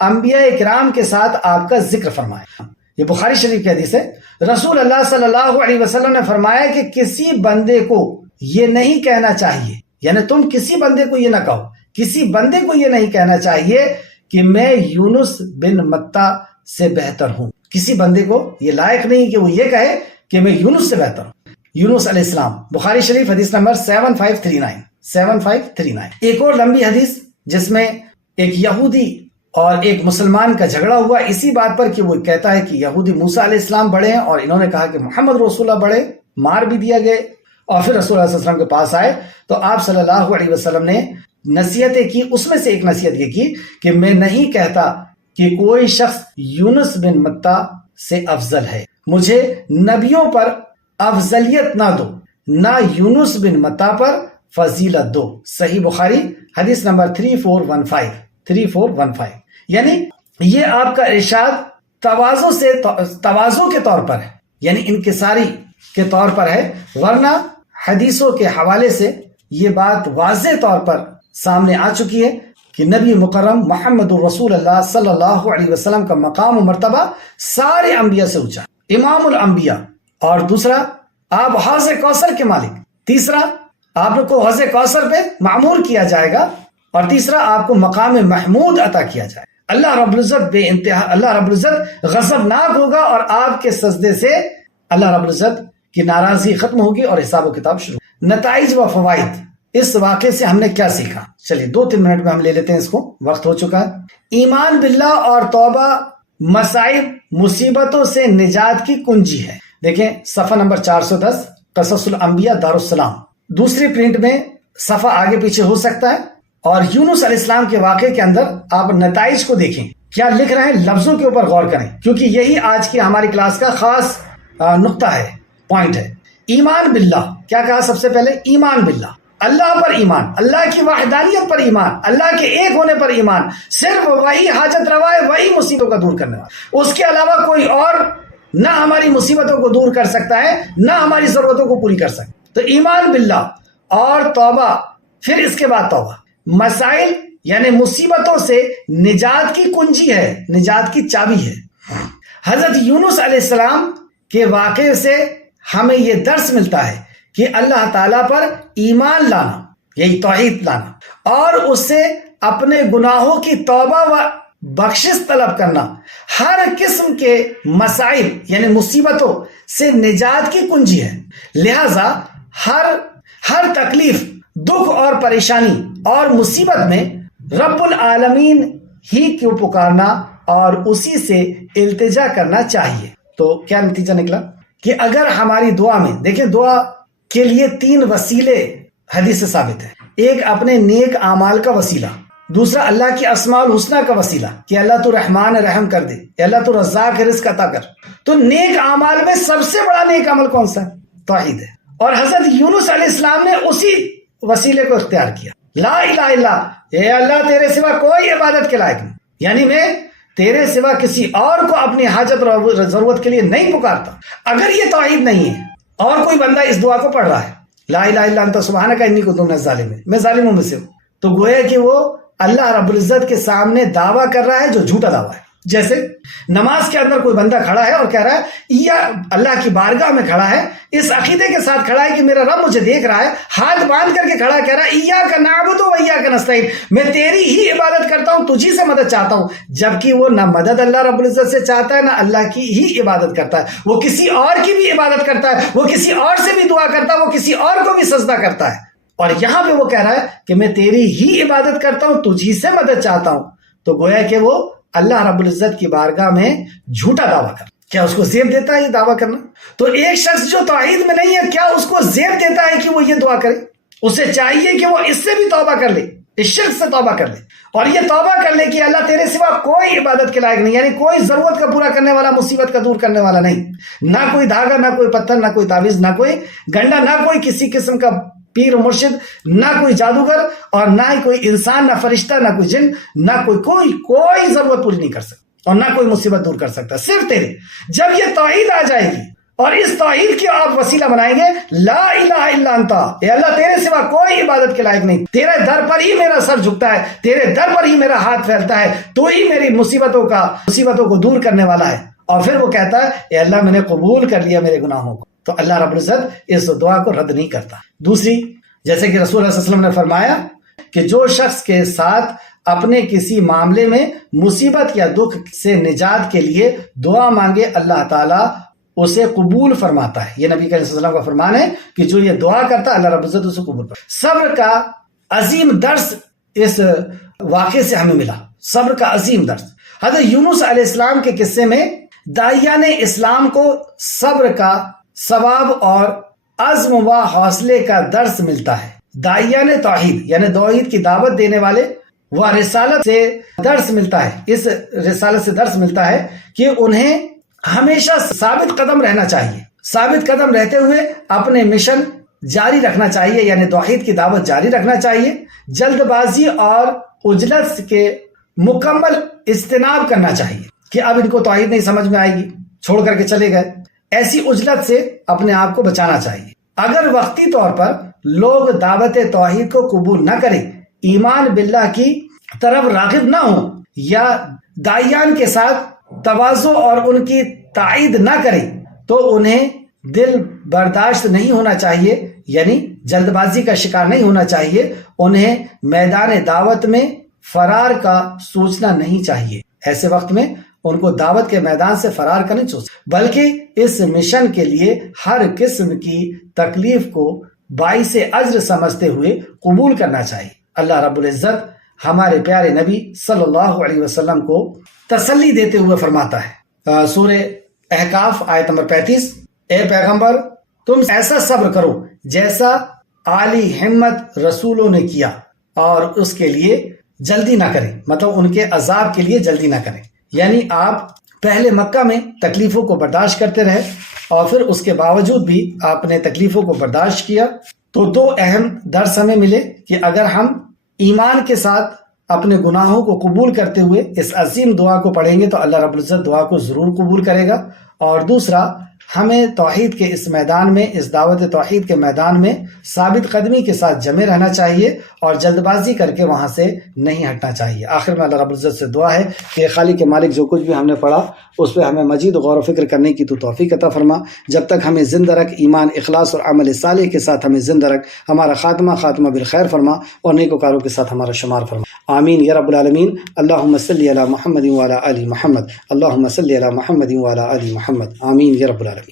انبیاء کرام کے ساتھ آپ کا ذکر فرمایا۔ یہ بخاری شریف کی حدیث ہے۔ رسول اللہ صلی اللہ علیہ وسلم نے فرمایا کہ کسی بندے کو یہ نہیں کہنا چاہیے، یعنی تم کسی بندے کو یہ نہ کہو، کسی بندے کو یہ نہیں کہنا چاہیے کہ میں یونس بن متہ سے بہتر ہوں۔ کسی بندے کو یہ لائق نہیں کہ وہ یہ کہے کہ میں یونس سے بہتر ہوں۔ یونس علیہ السلام، بخاری شریف حدیث نمبر 7539 7539۔ ایک اور لمبی حدیث جس میں ایک یہودی اور ایک مسلمان کا جھگڑا ہوا اسی بات پر کہ وہ کہتا ہے کہ یہودی موسیٰ علیہ السلام بڑے ہیں اور انہوں نے کہا کہ محمد رسول اللہ بڑے، مار بھی دیا گئے. اور پھر رسول اللہ صلی اللہ علیہ وسلم کے پاس آئے تو آپ صلی اللہ علیہ وسلم نے نصیحتیں کی. اس میں سے ایک نصیحت یہ کی کہ میں نہیں کہتا کہ کوئی شخص یونس بن متیٰ سے افضل ہے، مجھے نبیوں پر افضلیت نہ دو، نہ یونس بن متیٰ پر فضیلت دو. صحیح بخاری حدیث نمبر 3415. یعنی یہ آپ کا ارشاد تواضع کے طور پر ہے، یعنی انکساری کے طور پر ہے، ورنہ حدیثوں کے حوالے سے یہ بات واضح طور پر سامنے آ چکی ہے کہ نبی مکرم محمد الرسول اللہ صلی اللہ علیہ وسلم کا مقام و مرتبہ سارے انبیاء سے اونچا، امام الانبیاء. اور دوسرا، آپ حوض کوثر کے مالک. تیسرا، آپ کو حوض کوثر پہ معمور کیا جائے گا. اور تیسرا، آپ کو مقام محمود عطا کیا جائے. اللہ رب العزت بے انتہا، اللہ رب العزت غضبناک ہوگا اور آپ کے سجدے سے اللہ رب العزت کی ناراضی ختم ہوگی اور حساب و کتاب شروع. نتائج و فوائد اس واقعے سے ہم نے کیا سیکھا؟ چلیے 2-3 منٹ میں ہم لے لیتے ہیں اس کو، وقت ہو چکا ہے. ایمان باللہ اور توبہ مصائب مصیبتوں سے نجات کی کنجی ہے. دیکھیں صفحہ نمبر 410 قصص الانبیاء دارالسلام، دوسری پرنٹ میں صفحہ آگے پیچھے ہو سکتا ہے. اور یونس علیہ السلام کے واقعے کے اندر آپ نتائج کو دیکھیں، کیا لکھ رہے ہیں، لفظوں کے اوپر غور کریں، کیونکہ یہی آج کی ہماری کلاس کا خاص نقطہ ہے، پوائنٹ ہے. ایمان باللہ، کیا کہا سب سے پہلے؟ ایمان باللہ، اللہ پر ایمان، اللہ کی وحدانیت پر ایمان، اللہ کے ایک ہونے پر ایمان. صرف وہی حاجت روا ہے، وہی مصیبتوں کا دور کرنے والا، اس کے علاوہ کوئی اور نہ ہماری مصیبتوں کو دور کر سکتا ہے، نہ ہماری ضرورتوں کو پوری کر سکتا. تو ایمان باللہ اور توبہ، پھر اس کے بعد توبہ. مسائل یعنی مصیبتوں سے نجات کی کنجی ہے، نجات کی چابی ہے. حضرت یونس علیہ السلام کے واقعے سے ہمیں یہ درس ملتا ہے کہ اللہ تعالیٰ پر ایمان لانا، یہی توحید لانا، اور اس سے اپنے گناہوں کی توبہ و بخشش طلب کرنا ہر قسم کے مسائل یعنی مصیبتوں سے نجات کی کنجی ہے. لہذا ہر تکلیف، دکھ اور پریشانی اور مصیبت میں رب العالمین ہی کو پکارنا اور اسی سے التجا کرنا چاہیے. تو کیا نتیجہ نکلا کہ اگر ہماری دعا میں، دیکھیں دعا کے لیے 3 وسیلے حدیث سے ثابت ہے. ایک اپنے نیک اعمال کا وسیلہ، دوسرا اللہ کی اسماء الحسنہ کا وسیلہ کہ اللہ تو رحمان رحم کر دے، اللہ تو رزاق رزق عطا کر. تو نیک اعمال میں سب سے بڑا نیک عمل کون سا ہے؟ توحید ہے. اور حضرت یونس علیہ السلام نے اسی وسیلے کو اختیار کیا، لا الہ الا اے اللہ تیرے سوا کوئی عبادت کے لائق نہیں، یعنی میں تیرے سوا کسی اور کو اپنی حاجت اور ضرورت کے لیے نہیں پکارتا. اگر یہ توحید نہیں ہے اور کوئی بندہ اس دعا کو پڑھ رہا ہے، لا الہ الا انت سبحانک انی کنت من الظالمین، میں ظالموں میں سے ہوں، تو گویا کہ وہ اللہ رب العزت کے سامنے دعویٰ کر رہا ہے جو جھوٹا دعویٰ ہے. جیسے نماز کے اندر کوئی بندہ کھڑا ہے اور کہہ رہا ہے، یا اللہ کی بارگاہ میں کھڑا ہے، اس عقیدے کے ساتھ کھڑا ہے کہ میرا رب مجھے دیکھ رہا ہے، ہاتھ باندھ کر کے کھڑا کہہ رہا ہے ایاک نعبد و ایاک نستعین، میں تیری ہی عبادت کرتا ہوں، تجھی سے مدد چاہتا ہوں. جبکہ وہ نہ مدد اللہ رب العزت سے چاہتا ہے، نہ اللہ کی ہی عبادت کرتا ہے، وہ کسی اور کی بھی عبادت کرتا ہے، وہ کسی اور سے بھی دعا کرتا ہے، وہ کسی اور کو بھی سجدہ کرتا ہے. اور یہاں پہ وہ کہہ رہا ہے کہ میں تیری ہی عبادت کرتا ہوں، تجھی سے مدد چاہتا ہوں. تو گویا کہ وہ اللہ رب العزت کی بارگاہ میں جھوٹا دعویٰ کر، کیا اس کو زیب دیتا ہے یہ دعویٰ کرنا؟ تو ایک شخص جو توحید میں نہیں ہے، کیا اس کو زیب دیتا ہے کہ وہ یہ دعا کرے؟ اسے چاہیے کہ وہ اس سے بھی توبہ کر لے، اس شرک سے توبہ کر لے، اور یہ توبہ کر لے کہ اللہ تیرے سوا کوئی عبادت کے لائق نہیں، یعنی کوئی ضرورت کا پورا کرنے والا، مصیبت کا دور کرنے والا نہیں، نہ کوئی دھاگا، نہ کوئی پتھر، نہ کوئی تعویذ، نہ کوئی گنڈا، نہ کوئی کسی قسم کا پیر و مرشد، نہ کوئی جادوگر، اور نہ ہی کوئی انسان، نہ فرشتہ، نہ کوئی جن، نہ کوئی ضرورت پوری نہیں کر سکتا، اور نہ کوئی مصیبت دور کر سکتا، صرف تیرے. جب یہ توحید آ جائے گی اور اس توحید کی آپ وسیلہ بنائیں گے، لا الہ الا انت، اے اللہ تیرے سوا کوئی عبادت کے لائق نہیں، تیرے در پر ہی میرا سر جھکتا ہے، تیرے در پر ہی میرا ہاتھ پھیلتا ہے، تو ہی میری مصیبتوں کو دور کرنے والا ہے. اور پھر وہ کہتا ہے اے اللہ میں نے قبول کر لیا میرے گناہوں کو. تو اللہ رب العزت اس دعا کو رد نہیں کرتا. دوسری، جیسے کہ رسول اللہ صلی اللہ علیہ وسلم نے فرمایا کہ جو شخص کے ساتھ اپنے کسی معاملے میں مصیبت یا دکھ سے نجات کے لیے دعا مانگے، اللہ تعالیٰ اسے قبول فرماتا ہے. یہ نبی صلی اللہ علیہ وسلم کا فرمان ہے کہ جو یہ دعا کرتا ہے اللہ رب العزت اسے قبول فرماتا ہے. صبر کا عظیم درس اس واقعے سے ہمیں ملا. صبر کا عظیم درس۔ حضرت یونس علیہ السلام کے قصے میں داعیان اسلام کو صبر کا ثواب اور عزم و حوصلے کا درس ملتا ہے۔ داعیان توحید یعنی توحید کی دعوت دینے والے وہ رسالت سے درس ملتا ہے، اس رسالت سے درس ملتا ہے کہ انہیں ہمیشہ ثابت قدم رہنا چاہیے، ثابت قدم رہتے ہوئے اپنے مشن جاری رکھنا چاہیے، یعنی توحید کی دعوت جاری رکھنا چاہیے۔ جلد بازی اور عجلت کے مکمل اجتناب کرنا چاہیے کہ اب ان کو توحید نہیں سمجھ میں آئے گی، چھوڑ کر کے چلے گئے، ایسی عجلت سے اپنے آپ کو بچانا چاہیے۔ اگر وقتی طور پر لوگ دعوت توحید کو قبول نہ کریں، ایمان باللہ کی طرف راغب نہ ہوں یا داعیان کے ساتھ تواضع اور ان کی تائید نہ کریں تو انہیں دل برداشت نہیں ہونا چاہیے، یعنی جلد بازی کا شکار نہیں ہونا چاہیے۔ انہیں میدان دعوت میں فرار کا سوچنا نہیں چاہیے، ایسے وقت میں ان کو دعوت کے میدان سے فرار کا نہیں سوچنا، بلکہ اس مشن کے لیے ہر قسم کی تکلیف کو باعث اجر سمجھتے ہوئے قبول کرنا چاہیے۔ اللہ رب العزت ہمارے پیارے نبی صلی اللہ علیہ وسلم کو تسلی دیتے ہوئے فرماتا ہے، سورہ احقاف آیت نمبر 35، اے پیغمبر تم ایسا صبر کرو جیسا عالی ہمت رسولوں نے کیا، اور اس کے لیے جلدی نہ کریں، مطلب ان کے عذاب کے لیے جلدی نہ کریں۔ یعنی آپ پہلے مکہ میں تکلیفوں کو برداشت کرتے رہے اور پھر اس کے باوجود بھی آپ نے تکلیفوں کو برداشت کیا، تو دو اہم درس ہمیں ملے کہ اگر ہم ایمان کے ساتھ اپنے گناہوں کو قبول کرتے ہوئے اس عظیم دعا کو پڑھیں گے تو اللہ رب العزت دعا کو ضرور قبول کرے گا، اور دوسرا ہمیں توحید کے اس میدان میں، اس دعوت توحید کے میدان میں ثابت قدمی کے ساتھ جمے رہنا چاہیے اور جلد بازی کر کے وہاں سے نہیں ہٹنا چاہیے۔ آخر میں اللہ رب العزت سے دعا ہے کہ خالق مالک جو کچھ بھی ہم نے پڑھا اس پہ ہمیں مزید غور و فکر کرنے کی تو توفیق عطا فرما، جب تک ہمیں زندہ رکھ، ایمان، اخلاص اور عمل صالح کے ساتھ ہمیں زندہ رکھ، ہمارا خاتمہ بالخیر فرما اور نیکوکاروں کے ساتھ ہمارا شمار فرما، آمین یا رب العالمین۔ اللہم صلی علی محمد وعلی آل محمد، اللہم صلی علی محمد وعلی آل محمد، آمین یا رب العالمین۔